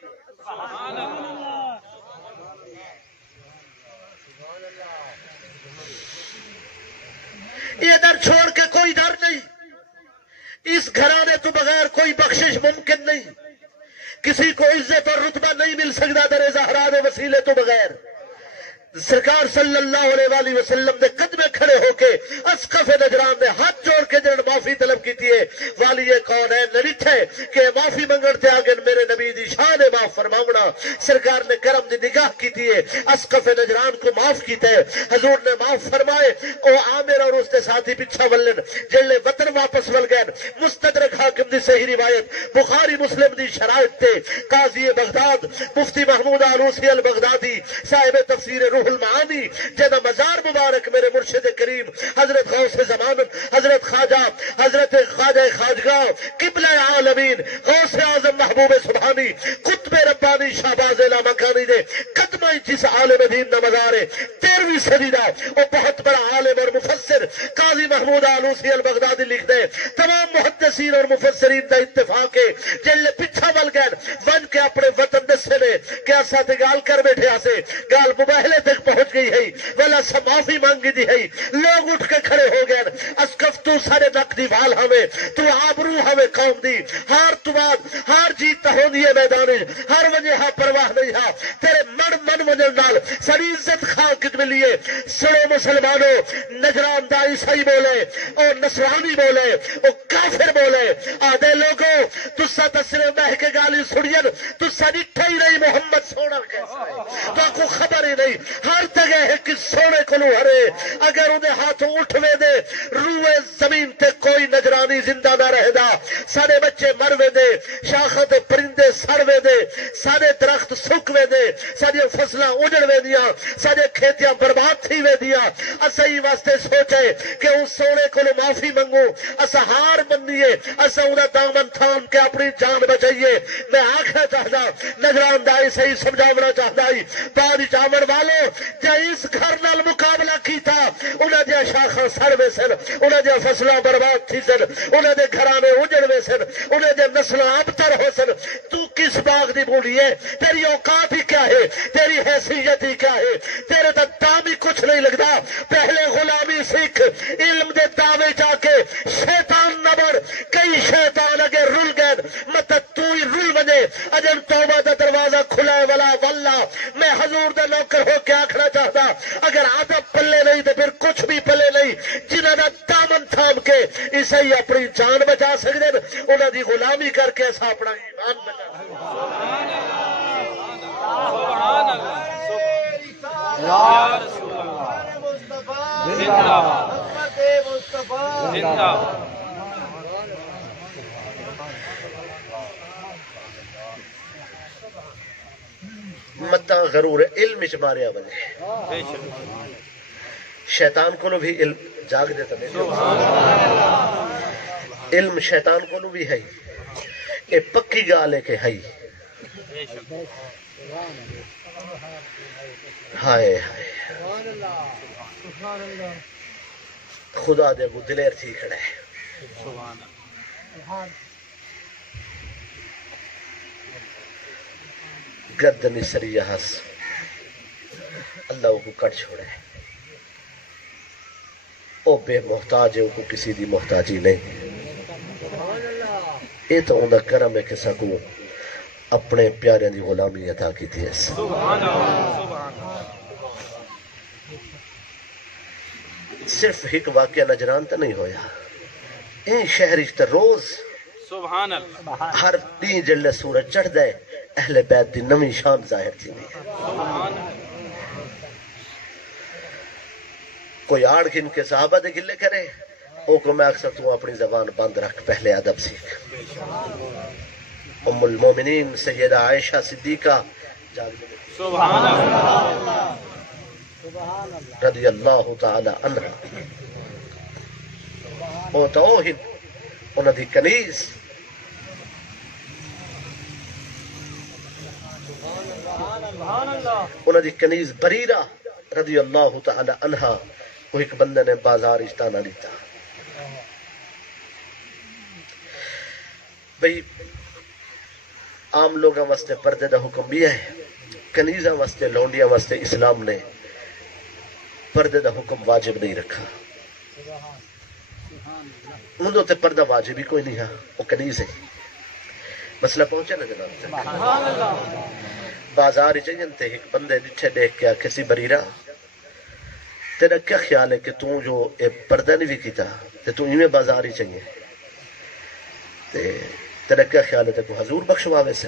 یہ در چھوڑ کے کوئی ڈر نہیں، اس گھرانے تو بغیر کوئی بخشش ممکن نہیں، کسی کو عزت اور رتبہ نہیں مل سکتا در زہرا دے وسیلے تو بغیر۔ سرکار صلی اللہ علیہ وآلہ وسلم نے قدمے کھڑے ہو کے اسقف نجران نے ہاتھ جوڑ کے جن معافی طلب کی تھی، والی کون ہے نریٹھے کہ معافی منگڑتے آگے میرے نبی دی شان معاف فرماؤنا۔ سرکار نے کرم دی نگاہ کی تھی، اسقف نجران کو معاف کیتا ہے، حضور نے معاف فرمائے۔ او عامر اور اس کے ساتھی پچھا ولن جلے وطن واپس ول گئے۔ مستدرک حاکم دی صحیح روایت، بخاری مسلم دی شرائط تے قاضی بغداد مفتی محمود آلوسی البغدادی صاحب تفسیر روح المعانی جنہ مزار مبارک میرے مرشد کریم حضرت غوث زمان حضرت خواجہ خواجگاہ قبلہ عالمین غوث اعظم محبوب سبحانی قطب ربانی شہباز اعلی مکانی دے قدمہ جس عالم دین نہ مزارے 13ویں صدی دا وہ بہت بڑا عالم اور مفسر قاضی محمود آلوسی البغدادی لکھ دے تمام محدثین اور مفسرین دا اتفاق ہے جلے پچھا ول گئے ون کے اپنے وطن دسے نے کہ ایسا تے گال کر بیٹھے آسے گال مباہلے تک پہنچ گئی ہے ولا سا معافی مانگی دی ہے لوگ اٹھ کے کھڑے ہو گئے اسقف تو سارے نق دی وال ہمیں تو آبرو ہمیں قوم دی ہار تو بعد ہار جیتا ہو دیئے میدان ہر وجہ ہاں پرواہ نہیں ہاں تیرے من وجہ نال ساری عزت خواہ کت ملیے سڑو مسلمانوں نجران دا عیسائی بولے اور نصرانی بولے اور کافر بولے آدھے لوگوں تسا تسرے مہ کے گالی سڑین تسا نٹھا ہی نہیں محمد سونا کیسا ہے تو آپ کو خبر ہی نہیں ہر جگہ ایک سونے کو ہرے اگر انہیں ہاتھوں اٹھوے دے روئے زمین تے کوئی نجرانی زندہ نہ رہے دا سارے بچے مروے دے شاخہ تے پرندے سڑوے دے سارے درخت سکوے دے سارے فصلیں اجڑوے دیا سارے کھیتیاں برباد تھی وے دیا اسا ہی واسطے سوچے کہ اس سونے کو معافی منگو اسا ہار بنیے اسا انہیں دامن تھام کے اپنی جان بچائیے میں آخر چاہتا نگران دائی صحیح سمجھاونا چاہتا ہی بعد چاور والو جا اس گھر نال مقابلہ کیتا انہیں دیا شاخاں سڑوے سن انہیں دیا فصلیں برباد تھی سن انہیں دے گھرانے اجڑوے سن انہیں دے نسلیں ابتر ہو سن تو کس باغ دی بولی ہے تیری اوقات ہی کیا ہے تیری حیثیت ہی کیا ہے تیرے تو دام ہی کچھ نہیں لگتا پہلے غلامی سیکھ علم دے دعوے جا کے شیطان نبر کئی شیطان اگے رل گئے مطلب تو ہی رل بنے اجن توبہ دا دروازہ کھلا ہے ولا واللہ میں حضور دا نوکر ہو کے آکھنا چاہتا اگر عادت پلے نہیں تو پھر کچھ بھی پلے نہیں جنہاں دا دامن تھام کے اسے ہی اپنی جان بچا سکتے ہیں انہاں دی غلامی کر کے ایسا اپنا ایمان بچا متا غرور علم اچ ماریا بنے شیطان کو بھی علم جاگ دیتا علم شیطان کو بھی ہے یہ پکی گال ہے کہ ہے ہائے ہائے خدا دے کو دلیر تھی کھڑا ہے گردنی سریہ ہس اللہ کو کٹ چھوڑے او بے محتاج ہے کو کسی دی محتاجی نہیں یہ تو اندہ کرم ہے کسا کو اپنے پیارے دی غلامی عطا کی تھی اس صرف ایک واقعہ نجران تا نہیں ہویا این شہری تا روز سبحان اللہ ہر دین جلے سورج چڑھ دے اہل بیت دی نوی شان ظاہر تھی نہیں کوئی آڑ گن کے صحابہ دے گلے کرے او کو میں اکثر تو اپنی زبان بند رکھ پہلے ادب سیکھ ام المومنین سیدہ عائشہ صدیقہ سبحان اللہ رضی اللہ تعالی عنہ او توحید انہاں دی کنیز انہاں دی کنیز بریرہ رضی اللہ تعالی عنہ وہ ایک بندے نے بازار اجتانا لیتا بھئی عام لوگاں واسطے پردے دا حکم بھی ہے کنیزاں واسطے لونڈیاں واسطے اسلام نے پردے دا حکم واجب نہیں رکھا اندھوں تے پردہ واجب ہی کوئی نہیں ہے وہ کنیز ہے مسئلہ پہنچے نا جناب بازار ہی چاہیے تے ایک بندے نچھے دیکھ کے کسی بریرہ تیرا کیا خیال ہے کہ تو جو پردہ نہیں بھی کیتا تے تو ایویں بازار ہی چاہیے تیرا کیا خیال ہے کہ حضور بخشواوے سے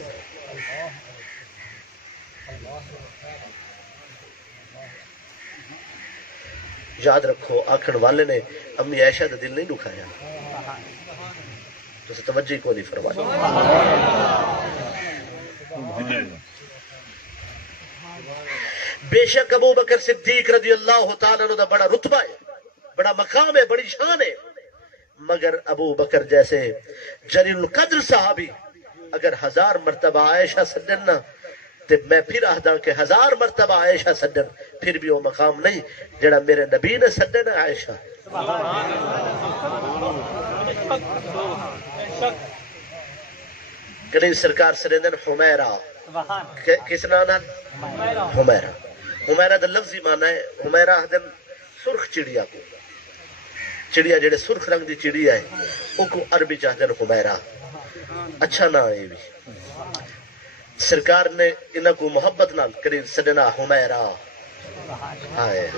یاد رکھو آکھن والے نے امی عائشہ دا دل نہیں دکھایا تو سے توجہ کو نہیں فرمایا بے شک ابو بکر صدیق رضی اللہ تعالیٰ عنہ دا بڑا رتبہ ہے بڑا مقام ہے بڑی شان ہے مگر ابو بکر جیسے جلیل القدر صحابی اگر 1000 مرتبہ عائشہ سجن تے میں پھر آہداں کہ 1000 مرتبہ عائشہ سجن پھر بھی وہ مقام نہیں جڑا میرے نبی نے سجن عائشہ کہیں سرکار سریندن حمیرہ کس نانا حمیرہ حمیرہ دا لفظی معنی ہے حمیرہ دن سرخ چڑیا کو چڑیا جڑے سرخ رنگ دی چڑیا ہے او کو عربی چاہتے ہیں حمیرہ اچھا نہ ہے بھی سرکار نے انہاں کو محبت نال کریم سجنا حمیرہ آئے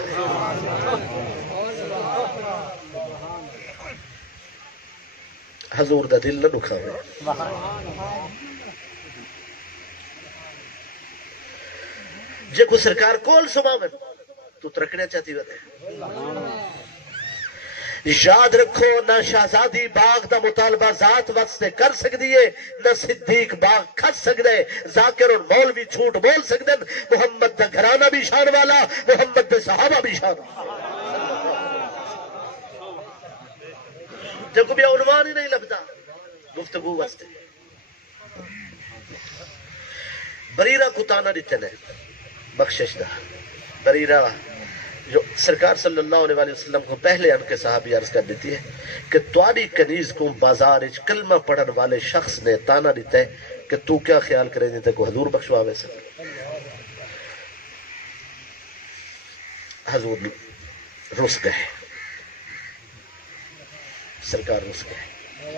حضور دا دل نہ دکھا ہوئے جے کو سرکار کول سماون تو ترکنے چاہتی ہوتے یاد رکھو نہ شہزادی باغ دا مطالبہ ذات وقت سے کر سکتی ہے نہ صدیق باغ کھس سکتے ذاکر اور مولوی جھوٹ بول سکتے محمد دا گھرانہ بھی شان والا محمد دے صحابہ بھی شان والا جب کو بھی عنوان ہی نہیں لبدا گفتگو واسطے بریرہ کو تانا دیتے نے بخشش دا بریرہ جو سرکار صلی اللہ علیہ وسلم کو پہلے ان کے صحابی عرض کر دیتی ہے کہ تواڈی کنیز کو بازار اچ کلمہ پڑھن والے شخص نے تانا دیتا ہے کہ تو کیا خیال کرے نہیں تے کو حضور بخشواوے سک حضور رس گئے سرکار رس گئے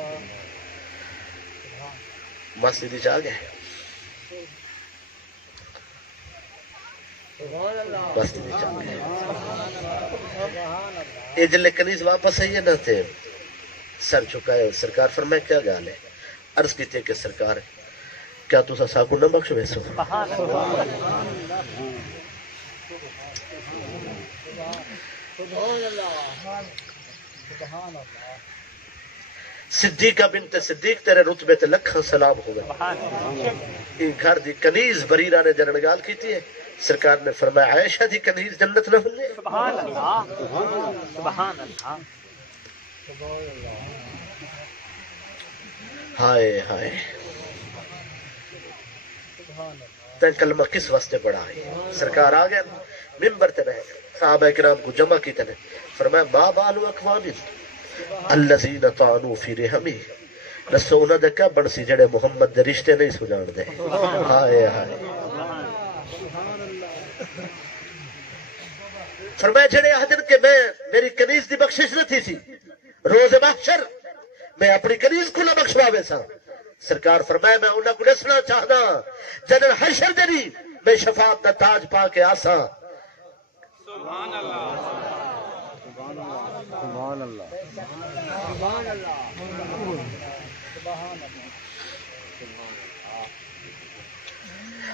مسجد چ آ گئے مسجد چ آ گئے یہ جلے کنیز واپس آئیے نہ تھے سر چکائے سرکار فرمائے کیا گال ہے عرض کی تھے کہ سرکار کیا تو ساکو نہ بخش ویسو صدیقہ بنت صدیق تیرے رتبے تے لکھاں سلام ہو گئے یہ گھر دی کنیز بریرہ نے جنن گال کی تھی سرکار نے فرمایا عائشہ دی کنیز جنت نہ بھلے سبحان اللہ سبحان اللہ ہائے ہائے تے کلمہ کس واسطے پڑھا ہے سرکار آ گئے منبر تے بیٹھ صحابہ کرام کو جمع کی تے فرمایا ما بال اقوام الذین طعنوا فی رحمی دسو انہاں دے کیا بن سی جڑے محمد دے رشتے نہیں سجان دے ہائے ہائے فرمایا جڑے آدن کہ میں میری کنیز دی بخشش نہ تھی سی روز محشر میں اپنی کنیز کو نہ بخشواوے سا سرکار فرمایا میں انہاں کو دسنا چاہدا جنن حشر دے میں شفاعت دا تاج پا کے آسا سبحان اللہ سبحان اللہ سبحان اللہ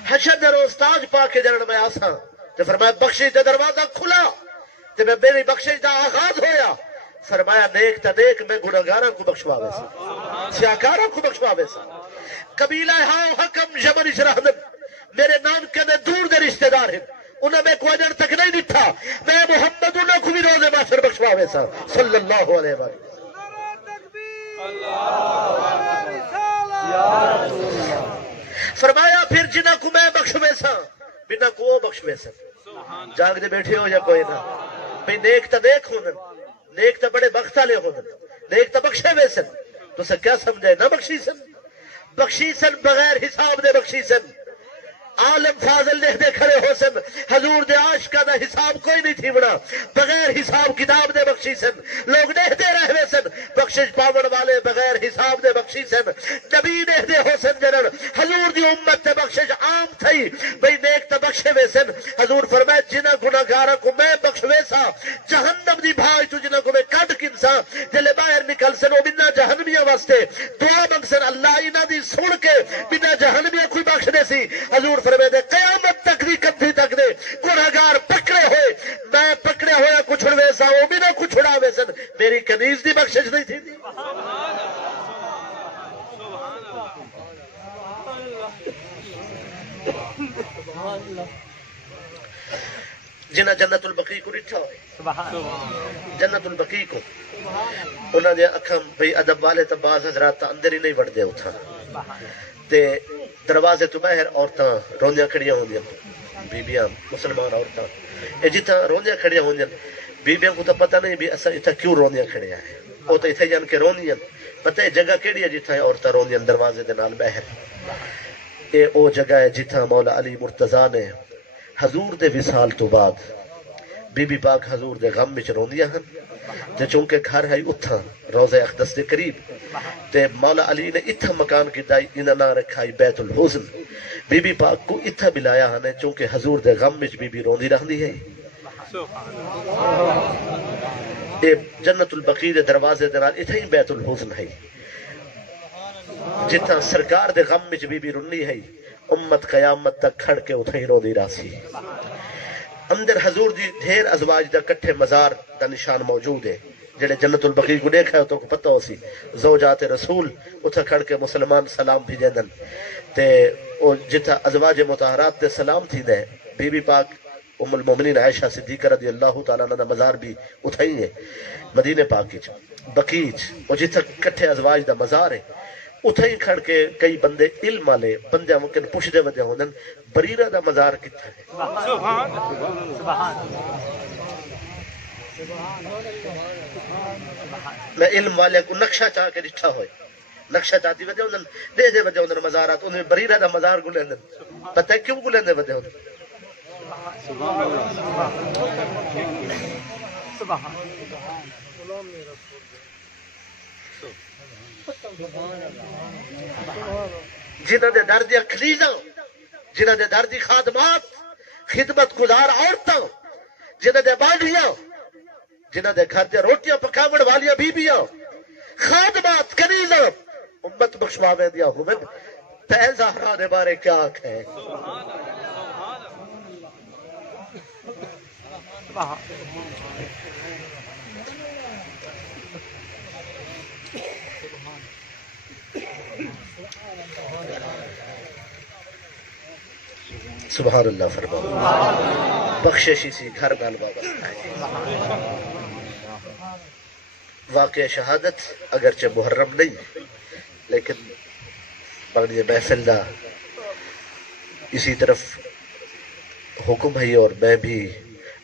حشر دے روز تاج پا کے جنن میں آسا تو فرمایا بخشش دا دروازہ کھلا تو میں میری بخشش دا آغاز ہویا فرمایا نیک تا نیک میں گناہگاراں کو بخشواوے سا سیاکاراں کو بخشواوے سا قبیلہ ہاں حکم یمن اشراہدن میرے نام کے دے دور دے رشتہ دار ہیں انہیں میں کوئی اجر تک نہیں دٹھا میں محمد انہیں کو بھی روز محشر بخشواوے سا صلی اللہ علیہ وسلم فرمایا پھر جنہ کو میں بخشوے سا بنا کو وہ بخشوے سا جاگ دے بیٹھے ہو یا کوئی نہ بھئی نیک تا نیک ہونن نیک تا بڑے بخت والے ہونن نیک تا بخشے ویسن تو سے کیا سمجھے نہ بخشی سن بغیر حساب دے بخشی سن عالم فاضل دے کھڑے ہو سن حضور دے عاشقاں دا حساب کوئی نہیں تھی بڑا بغیر حساب کتاب دے بخشی سن لوگ دے رہے سن بخشش پاون والے بغیر حساب دے بخشی سن نبی دے ہو سن جنن حضور دی امت تے بخشش عام تھی بھئی نیک تے بخشے وے سن حضور فرمائے جنہ گناہگاراں کو میں بخشوے سا جہنم دی بھائی تو جنہ کو میں کڈ کنسا جلے باہر نکل سن او بنا جہنمیاں واسطے دعا منگ سن اللہ انہاں دی سن کے بنا جہنمیاں کوئی بخش دے سی حضور فرمائے دے قیامت تک دی کدھی تک دے گناہگار پکڑے ہوئے میں پکڑے ہویا کچھ ہوئے سا وہ بھی نہ کچھ اڑاوے سن میری کنیز دی بخشش نہیں تھی جنہ جنت البقیع کو رٹھا ہوئے جنت البقیع کو انہاں دے اکھاں بھئی ادب والے تا بعض حضرات اندر ہی نہیں وڑ دے اتھا تے دروازے تو باہر عورتاں روندیاں کھڑیاں ہوندیاں بیبیاں مسلمان عورتاں اے جتھاں روندیاں کھڑیاں ہوندیاں بیبیاں کو تو پتہ نہیں بھی اساں اتھا کیوں روندیاں کھڑیاں ہیں او تے اتھے جان کے روندیاں پتہ ہے جگہ کیڑی ہے جتھاں عورتاں روندیاں دروازے دے نال باہر اے او جگہ ہے جتھاں مولا علی مرتضیٰ نے حضور دے وصال تو بعد بی بی پاک حضور دے غم وچ روندیاں ہن تے چونکہ گھر ہے اتھاں روضہ اقدس دے قریب تے مولا علی نے اتھا مکان کی دائی انہاں نہ رکھائی بیت الحزن بی بی پاک کو اتھا بلایا ہنے چونکہ حضور دے غم وچ بی بی روندی رہندی ہے اے جنت البقیع دے دروازے دے نال اتھا ہی بیت الحزن ہے جتھاں سرکار دے غم وچ بی بی رونی ہے امت قیامت تک کھڑ کے اتھا ہی روندی راسی اندر حضور دی ڈھیر ازواج دا کٹھے مزار دا نشان موجود ہے جڑے جنت البقیع کو دیکھا ہے تو کو پتہ ہو سی زوجات رسول اتھا کھڑ کے مسلمان سلام بھی جیندن تے او جتھا ازواج مطہرات دے سلام تھی دے بی بی پاک ام المومنین عائشہ صدیقہ رضی اللہ تعالیٰ عنہ دا مزار بھی اتھائی ہے مدینہ پاک وچ بقیع او جتھا کٹھے ازواج دا مزار ہے اتھائی کھڑ کے کئی بندے علم والے بندے ممکن پوچھ دے وجہ ہوندن بریرہ دا مزار کتھا ہے سبحان میں علم والے کو نقشہ چاہ کے ڈٹھا ہوئے نقشہ چاہتی وجہ ہوندن دے وجہ ہوندن مزارات انہیں بریرہ دا مزار گلے ہوندن پتہ ہے کیوں گلے ہوندن وجہ ہوندن جنہ دے دردی اکھلیزاں جنہ دے دردی خادمات خدمت گزار عورتاں جنہ دے بانڈیاں جنہ دے گھر دے روٹیاں پکاون والیاں بیبیاں خادمات کنیزاں امت بخشواوے دیا ہوئے تے زہرا دے بارے کیا کہے سبحان اللہ فرماؤ بخشش اسی گھر نال وابستہ ہے واقع شہادت اگرچہ محرم نہیں لیکن بغنی محفل دا اسی طرف حکم ہے اور میں بھی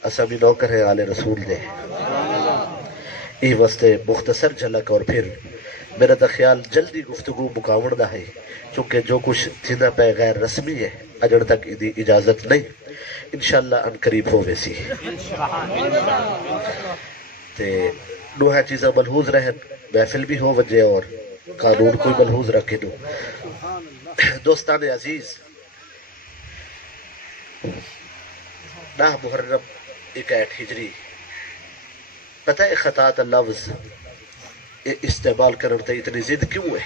اسامی نوکر ہیں آل رسول دے ای واسطے مختصر جھلک اور پھر میرا تا خیال جلدی گفتگو مکاون دا ہے چونکہ جو کچھ تھینا پہ غیر رسمی ہے اجڑ تک دی اجازت نہیں انشاءاللہ ان قریب ہو ویسی تے نوہا چیزیں ملحوظ رہن محفل بھی ہو وجہ اور قانون کوئی ملحوظ رکھے نو دوستان عزیز 9 محرم 61 ہجری پتہ ہے خطاط لفظ استعمال کرتے اتنی ضد کیوں ہے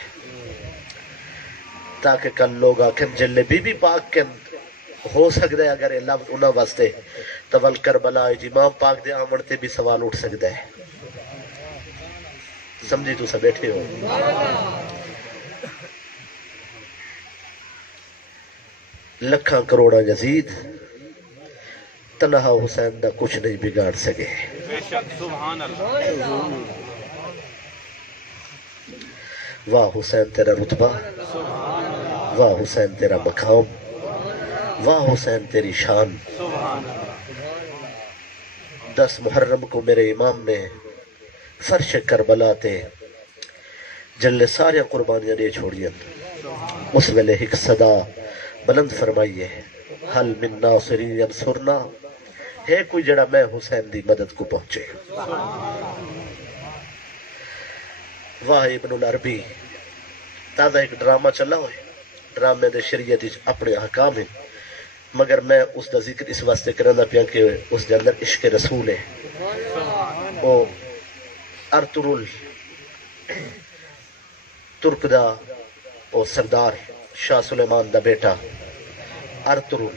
تاکہ کل لوگ آکھن جلے بی بی پاک کن ہو سکتا ہے اگر یہ لفظ انہاں واسطے تول کربلا امام پاک دے آمنتے بھی سوال اٹھ سکتا ہے سمجھی تو سب بیٹھے ہو لکھاں کروڑا یزید تنہا حسین دا کچھ نہیں بگاڑ سکے سبحان اللہ واہ حسین تیرا رتبہ واہ حسین تیرا مقام واہ حسین تیری شان 10 محرم کو میرے امام نے فرش کربلا تے جلے سارے قربانیاں دے چھوڑیاں اس ویلے ایک صدا بلند فرمائیے حل من ناصری ینصرنا ہے کوئی جڑا میں حسین دی مدد کو پہنچے واہ ابن العربی تازہ ایک ڈرامہ چلا ہوئے ڈرامے دے شریعت اپنے احکام ہیں مگر میں اس دا ذکر اس واسطے کرنا پیا کہ اس دے اندر عشق رسول ہے وہ ارطغرل ترک دا وہ سردار شاہ سلیمان دا بیٹا ارطغرل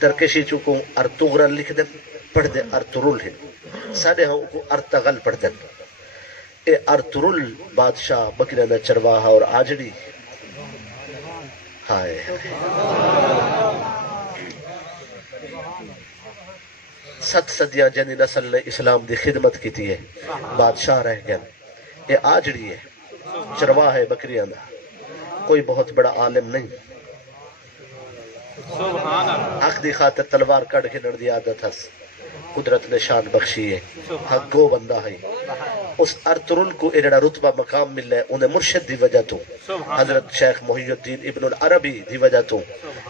ترکشی چونکو ارطغرل لکھ دیں پڑھ دے ارطغرل ہے ساڑھے ہاں کو ارطغرل پڑھ دیں اے ارطغرل بادشاہ بکرہ دا چرواہا اور آجڑی ہائے 7 صدیاں جنی نسل نے اسلام دی خدمت کی تھی ہے بادشاہ رہ گئے اے آجڑی ہے چرواہ ہے بکریاں دا کوئی بہت بڑا عالم نہیں حق دی خاطر تلوار کڑ کے لڑ دی عادت ہس قدرت نے شان بخشی ہے حق گو بندہ ہے اس ارطغرل کو ایڈا رتبہ مقام مل ہے انہیں مرشد دی وجہ تو حضرت شیخ محی الدین ابن العربی دی وجہ تو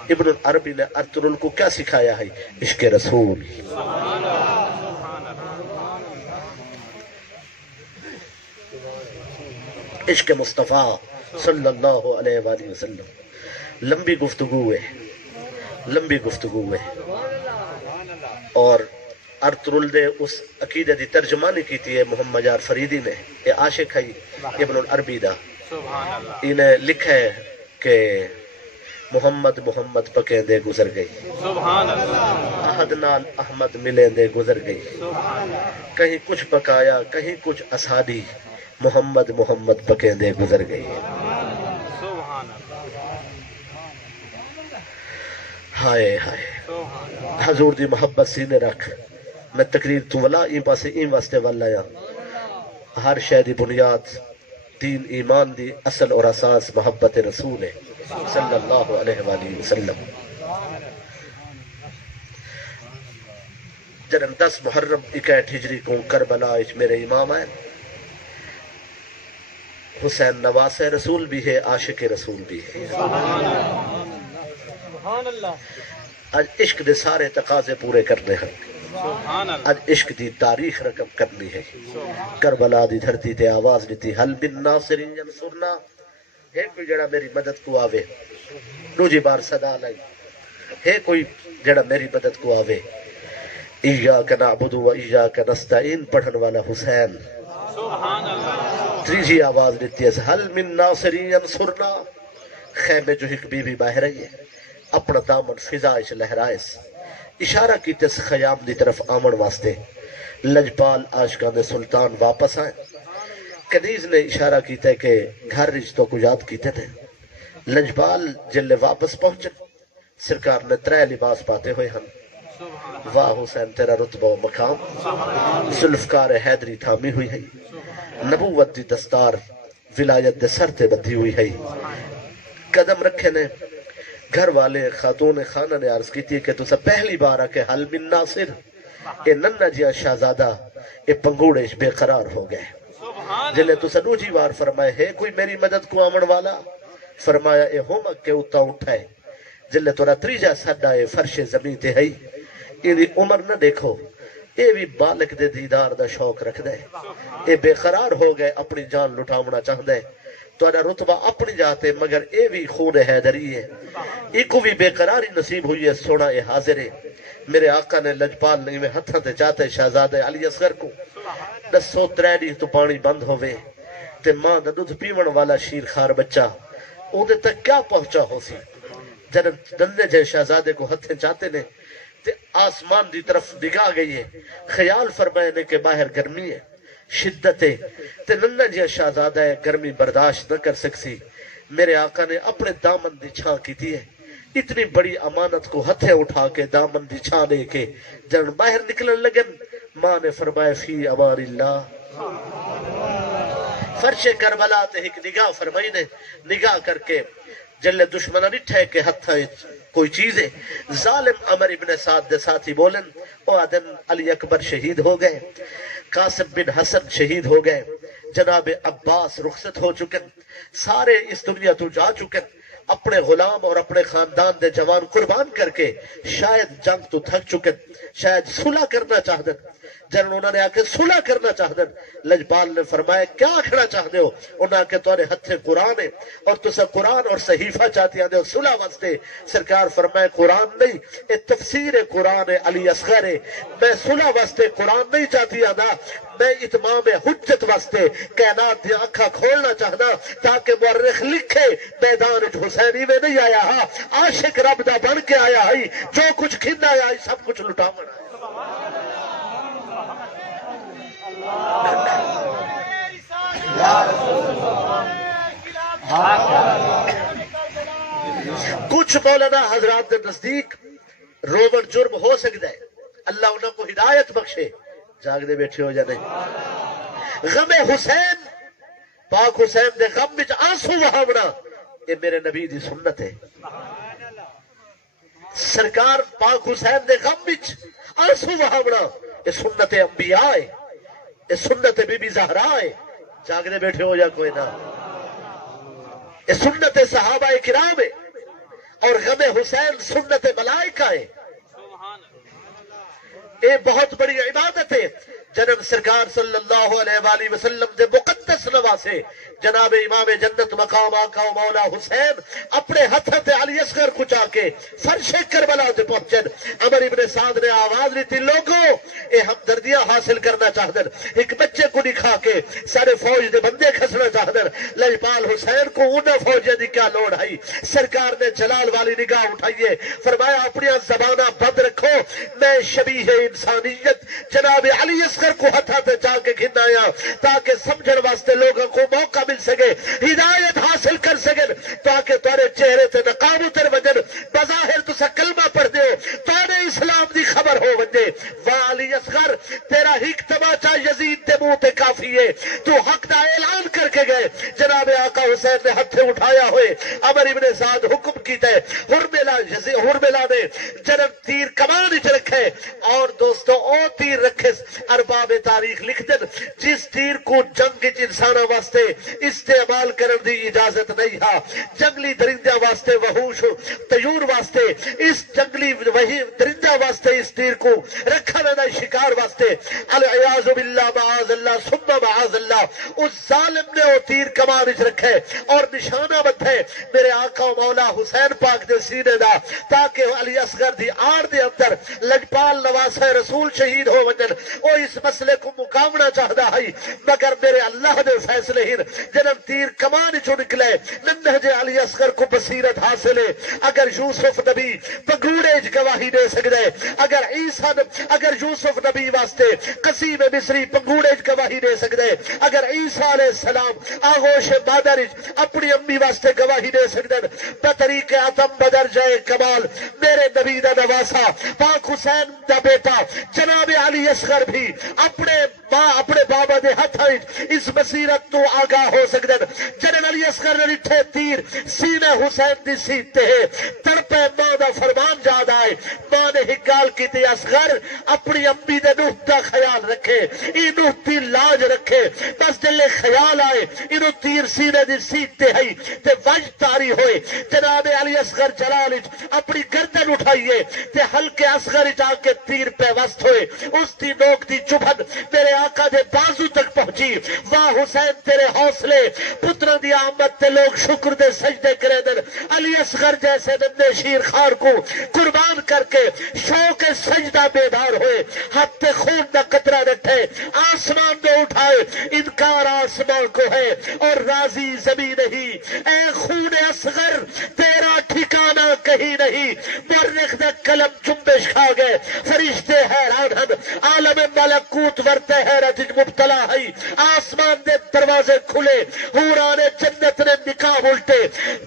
ابن العربی نے ارطغرل کو کیا سکھایا ہے عشق رسول عشق مصطفیٰ صلی اللہ علیہ وآلہ وسلم لمبی گفتگو ہے اور ارطغرل دے اس عقیدہ دی ترجمانی کی تھی محمد یار فریدی نے یہ عاشق ہے ابن العربی دا انہیں لکھا ہے کہ محمد محمد پکیں دے گزر گئی سبحان اللہ احد نال احمد ملیں دے گزر گئی کہیں کچھ پکایا کہیں کچھ اسادی محمد محمد پکیں دے گزر گئی سبحان اللہ ہائے ہائے حضور دی محبت سینے رکھ میں تقریر تو ولا این پاسے این واسطے والا یا ہر شے دی بنیاد دین ایمان دی اصل اور اساس محبت رسول ہے صلی اللہ علیہ وآلہ وسلم جنم 10 محرم 61 ہجری کو کربلا اچ میرے امام آئے حسین نواس رسول بھی ہے عاشق رسول بھی ہے سبحان اللہ آج عشق دے سارے تقاضے پورے کرنے ہیں سبحان اللہ آج عشق دی تاریخ رقم کرنی ہے کربلا دی دھرتی تے آواز دیتی حل بن ناصر ینصرنا ہے کوئی جڑا میری مدد کو آوے دوجی بار صدا لائی ہے کوئی جڑا میری مدد کو آوے ایاک نعبد و ایاک نستعین پڑھن والا حسین سبحان اللہ تیجی آواز دیتی ہے حل من ناصر ینصرنا خیمے جو ایک بی بی باہر رہی ہے اپنا دامن فضائش لہرائش اشارہ کی تس خیام دی طرف آمن واسطے لجپال عاشقان دے سلطان واپس آئے کنیز نے اشارہ کیتا ہے کہ گھر رشتوں کو یاد کیتے تھے لجپال جلے واپس پہنچے سرکار نے 3 لباس پاتے ہوئے ہم واہ حسین تیرا رتبہ و مقام ذوالفقار حیدری تھامی ہوئی ہے نبوت دی دستار ولایت دے سر تے بدھی ہوئی ہے قدم رکھے نے گھر والے خاتون خانہ نے عرض کی تھی کہ تُسا پہلی بار آکے حل من ناصر اے ننہ جیا شہزادہ اے پنگوڑش بے قرار ہو گئے جلے تُسا دوجی بار فرمائے ہے کوئی میری مدد کو آمن والا فرمایا اے ہومک کے اتا اٹھائے جلے تورا تریجا سڈا اے فرش زمین تے ہے یہ عمر نہ دیکھو اے بھی بالک دے دیدار دا شوق رکھ دے اے بے قرار ہو گئے اپنی جان لٹاونا چاہ دے تو رتبہ اپنی جاتے مگر اے بھی خون حیدری ہے ایک بھی بے قراری نصیب ہوئی ہے سونا اے حاضر ہے میرے آقا نے لجپال نہیں میں ہتھاں تے چاہتے شہزادہ علی اصغر کو 203 تو پانی بند ہوئے تے ماں دا دودھ پیون والا شیر خار بچہ اودے تک کیا پہنچا ہو سی جب دندے جے شہزادے کو ہتھیں چاہتے نے تے آسمان دی طرف نگاہ گئی ہے خیال فرمائے نے کہ باہر گرمی ہے شدت ہے تے ننہ جی شہزادہ ہے گرمی برداشت نہ کر سکسی میرے آقا نے اپنے دامن دی چھاں کی تھی ہے اتنی بڑی امانت کو ہتھے اٹھا کے دامن دی چھاں لے کے جب باہر نکلن لگن ماں نے فرمائے فی امان اللہ فرش کربلا تے ایک نگاہ فرمائی نے نگاہ کر کے جلے دشمنہ نٹھے کے ہتھا کوئی چیز ہے ظالم عمر ابن سعد دے ساتھی بولن او آدم علی اکبر شہید ہو گئے قاسم بن حسن شہید ہو گئے جناب عباس رخصت ہو چکے سارے اس دنیا تو جا چکے اپنے غلام اور اپنے خاندان دے جوان قربان کر کے شاید جنگ تو تھک چکے شاید صلح کرنا چاہتے جن انہوں نے آکے صلح کرنا چاہتے لجپال نے فرمایا کیا آکھنا چاہتے ہو انہوں نے آکے تورے ہتھے قرآن ہے اور تسا قرآن اور صحیفہ چاہتی آدھے ہو صلح واسطے سرکار فرمائے قرآن نہیں اے تفسیر قرآن ہے علی اصغر ہے میں صلح واسطے قرآن نہیں چاہتی آدھا میں اتمام حجت واسطے کائنات دی آنکھا کھولنا چاہنا تاکہ مورخ لکھے میدان حسینی میں نہیں آیا ہاں عاشق رب دا بن کے آیا ہے جو کچھ کھنا آیا ہے سب کچھ لٹا منا کچھ مولانا حضرات کے نزدیک روبن جرم ہو سکتا ہے اللہ انہوں کو ہدایت بخشے جاگ دے بیٹھے ہو جانے غم حسین پاک حسین دے غم وچ آنسو وہاونا یہ میرے نبی دی سنت ہے سرکار پاک حسین دے غم وچ آنسو وہاونا یہ سنت انبیاء ہے یہ سنت بی بی زہرا ہے جاگ دے بیٹھے ہو جا کوئی نہ یہ سنت صحابہ کرام ہے اور غم حسین سنت ملائکہ ہے یہ بہت بڑی عبادت ہے جناب سرکار صلی اللہ علیہ وآلہ وسلم دے مقدس نواسے جناب امام جنت مقام آقا و مولا حسین اپنے ہتھوں تے علی اصغر کو چا کے فرش کربلا تے پہنچن. عمر ابن سعد نے آواز لیتی لوگوں اے ہمدردیاں حاصل کرنا چاہدن ایک بچے کو دکھا کے سارے فوج دے بندے کھسنا چاہدن. لجپال حسین کو انہاں فوجیں دی کیا لوڑ آئی. سرکار نے جلال والی نگاہ اٹھائیے فرمایا اپنی زبانہ بند رکھو میں شبیہ انسانیت جناب علی اصغر کو ہتھا تے جا کے گھنایا تاکہ سمجھن واسطے لوگوں کو موقع مل سکے ہدایت حاصل کر سکن تاکہ تارے چہرے تے نقاب اتر وجن بظاہر تسا کلمہ پڑھ دے تارے اسلام دی خبر ہو وجے. واہ علی اصغر تیرا ہک تماچا یزید دے منہ تے کافی ہے تو حق دا اعلان کر کے گئے. جناب آقا حسین نے ہتھے اٹھایا ہوئے عمر ابن سعد حکم کیتا ہے ہرملا نے جنم تیر کمان وچ رکھے اور دوستو او تیر رکھے ارباب تاریخ لکھ دن جس تیر کو جنگ وچ انساناں واسطے استعمال کرن دی اجازت نہیں ہا. جنگلی درندیاں واسطے وحوش طیور واسطے اس جنگلی وہی درندیاں واسطے اس تیر کو رکھا ویندا شکار واسطے العیاذ باللہ معاذ اللہ ثم معاذ اللہ. اس ظالم نے وہ تیر کمان وچ رکھے اور نشانہ بندھے میرے آقا و مولا حسین پاک دے سینے دا تاکہ علی اصغر دی آڑ دے اندر لجپال نواسہ رسول شہید ہو وجن. وہ اس مسئلے کو مقامنا چاہدا ہے مگر میرے اللہ دے فیصلے ہن جنم تیر کمان چو نکلے ننہج علی اصغر کو بصیرت حاصل ہے. اگر یوسف نبی پگوڑے گواہی دے سکتے اگر عیسیٰ اگر یوسف نبی واسطے قصیب مصری پگوڑے گواہی دے سکتے اگر عیسیٰ علیہ السلام آغوش مادر اپنی امی واسطے گواہی دے سکتے بطریق اتم بدر جائے کمال میرے نبی دا نواسا پاک حسین دا بیٹا جناب علی اصغر بھی اپنے بابا دے ہاتھ اس بصیرت تو آگاہ ہو سکتے جنرل علی اصغر نے لٹھے تیر سینے حسین دی سیتے ہے تڑپے ماں دا فرمان جاد آئے. ماں نے ہکال کی تے اصغر اپنی امی دے نوح دا خیال رکھے ای نوح دی لاج رکھے بس دلے خیال آئے انہوں تیر سینے دی سیتے ہے تے وجہ تاری ہوئے. جناب علی اصغر جلال اپنی گردن اٹھائیے تے ہلکے اصغر جا کے تیر پہ وست ہوئے اس دی نوک دی چبھن میرے آقا دے بازو تک پہنچی. واہ حسین تیرے حوصلے پتر دی آمد تے لوگ شکر دے سجدے کرے دن علی اصغر جیسے نندے شیر خار کو قربان کر کے شوق سجدہ بیدار ہوئے ہاتھ تے خون دا قطرہ رٹھے آسمان دے اٹھائے انکار آسمان کو ہے اور راضی زمین نہیں. اے خون اصغر تیرا ٹھکانہ کہیں نہیں. مورخ دے قلم جنبش کھا گئے فرشتے حیران ہن عالم ملکوت ورتے حیرت مبتلا ہے. آسمان دے دروازے کھلے حوران جنت نے نکاح الٹے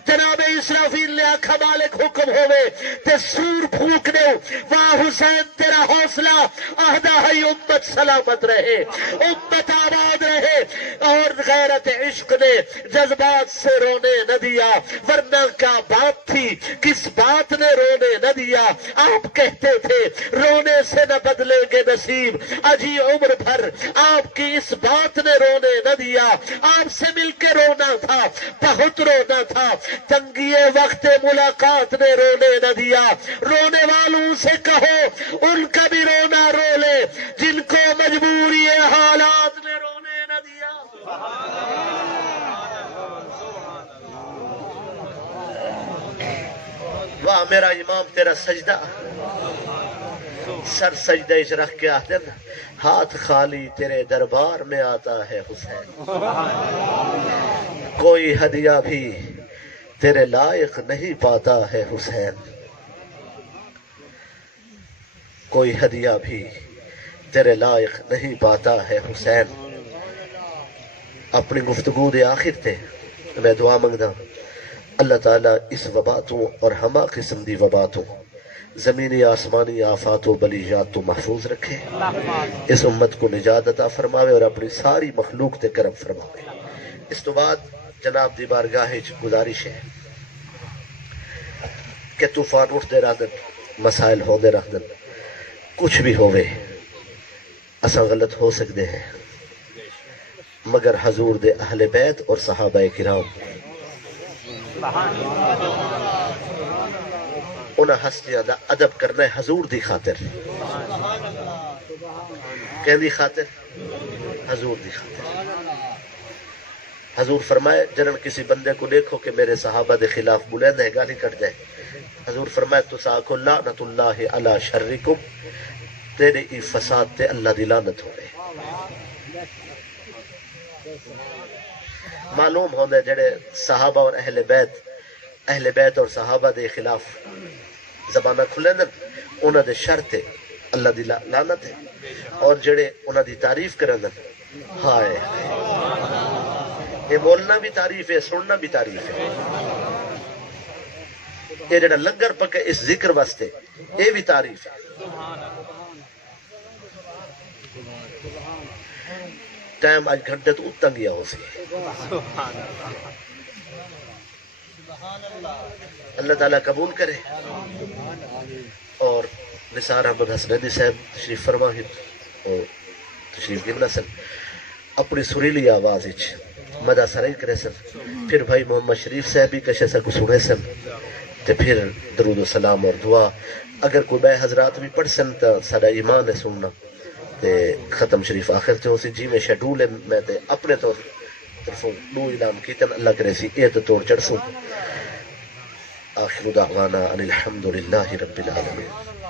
جناب اسرافیل نے آکھا مالک حکم ہوئے تے سور پھونک دے. واہ حسین تیرا حوصلہ عہدہ ہے امت سلامت رہے امت آباد رہے. اور غیرت عشق نے جذبات سے رونے نہ دیا ورنہ کیا بات تھی کس بات نے رونے نہ دیا. آپ کہتے تھے رونے سے نہ بدلیں گے نصیب اجی عمر بھر آپ کی اس بات نے رونے نہ دیا. آپ سے مل کے رونا تھا بہت رونا تھا تنگی وقت ملاقات نے رونے نہ دیا. رونے والوں سے کہو ان کا بھی رونا رو لے جن کو مجبوری حالات نے رونے نہ دیا. واہ میرا امام تیرا سجدہ سر سجدہ اچ رکھ کے آتے ہاتھ خالی تیرے دربار میں آتا ہے حسین. کوئی ہدیہ بھی تیرے لائق نہیں پاتا ہے حسین. کوئی ہدیہ بھی تیرے لائق نہیں پاتا ہے حسین. اپنی گفتگو دے آخر تے میں دعا منگدا اللہ تعالیٰ اس وبا تو اور ہما قسم دی وبا تو زمینی آسمانی آفات و بلیجات تو محفوظ رکھے اس امت کو نجات عطا فرماوے اور اپنی ساری مخلوق تے کرم فرماوے. اس تو بعد جناب دی بارگاہ گزارش ہے کہ طوفان اٹھتے رہدن مسائل ہوندے رہدن کچھ بھی ہوئے اساں غلط ہو سکتے ہیں مگر حضور دے اہل بیت اور صحابہ کرام انہاں ہستیاں دا ادب کرنا ہے حضور دی خاطر. کہندی خاطر حضور دی خاطر حضور فرمائے جنن کسی بندے کو دیکھو کہ میرے صحابہ دے خلاف بلند ہے گالی کٹ جائے حضور فرمائے تو ساکو لعنت اللہ علی شرکم تیرے ای فساد تے اللہ دی لعنت ہو رہے معلوم ہوندے جڑے صحابہ اور اہل بیت اور صحابہ دے خلاف زبانہ کھلے دن انہاں دے شر تے اللہ دی لعنت ہے اور جڑے انہاں دی تعریف کرن ہائے یہ بولنا بھی تعریف ہے سننا بھی تعریف ہے یہ جڑا لنگر پکے اس ذکر واسطے یہ بھی تعریف ہے ٹائم آج گھنٹے تو اتنا گیا ہو سی اللہ تعالیٰ قبول کرے اور نثار احمد حسنیدی صاحب تشریف فرما اور تشریف گمنا سن اپنی سریلی آواز مدہ سرائی کرے سن پھر بھائی محمد شریف صاحب بھی کشے سا کو سنے سن تے پھر درود و سلام اور دعا اگر کوئی بے حضرات بھی پڑھ سن تا سارا ایمان ہے سننا تے ختم شریف آخر تے ہو سی جی میں شیڈول ہے میں تے اپنے طرفوں دو اعلان کیتن اللہ کرے سی اے تے توڑ چڑھ سوں آخر دعوانا ان الحمدللہ رب العالمین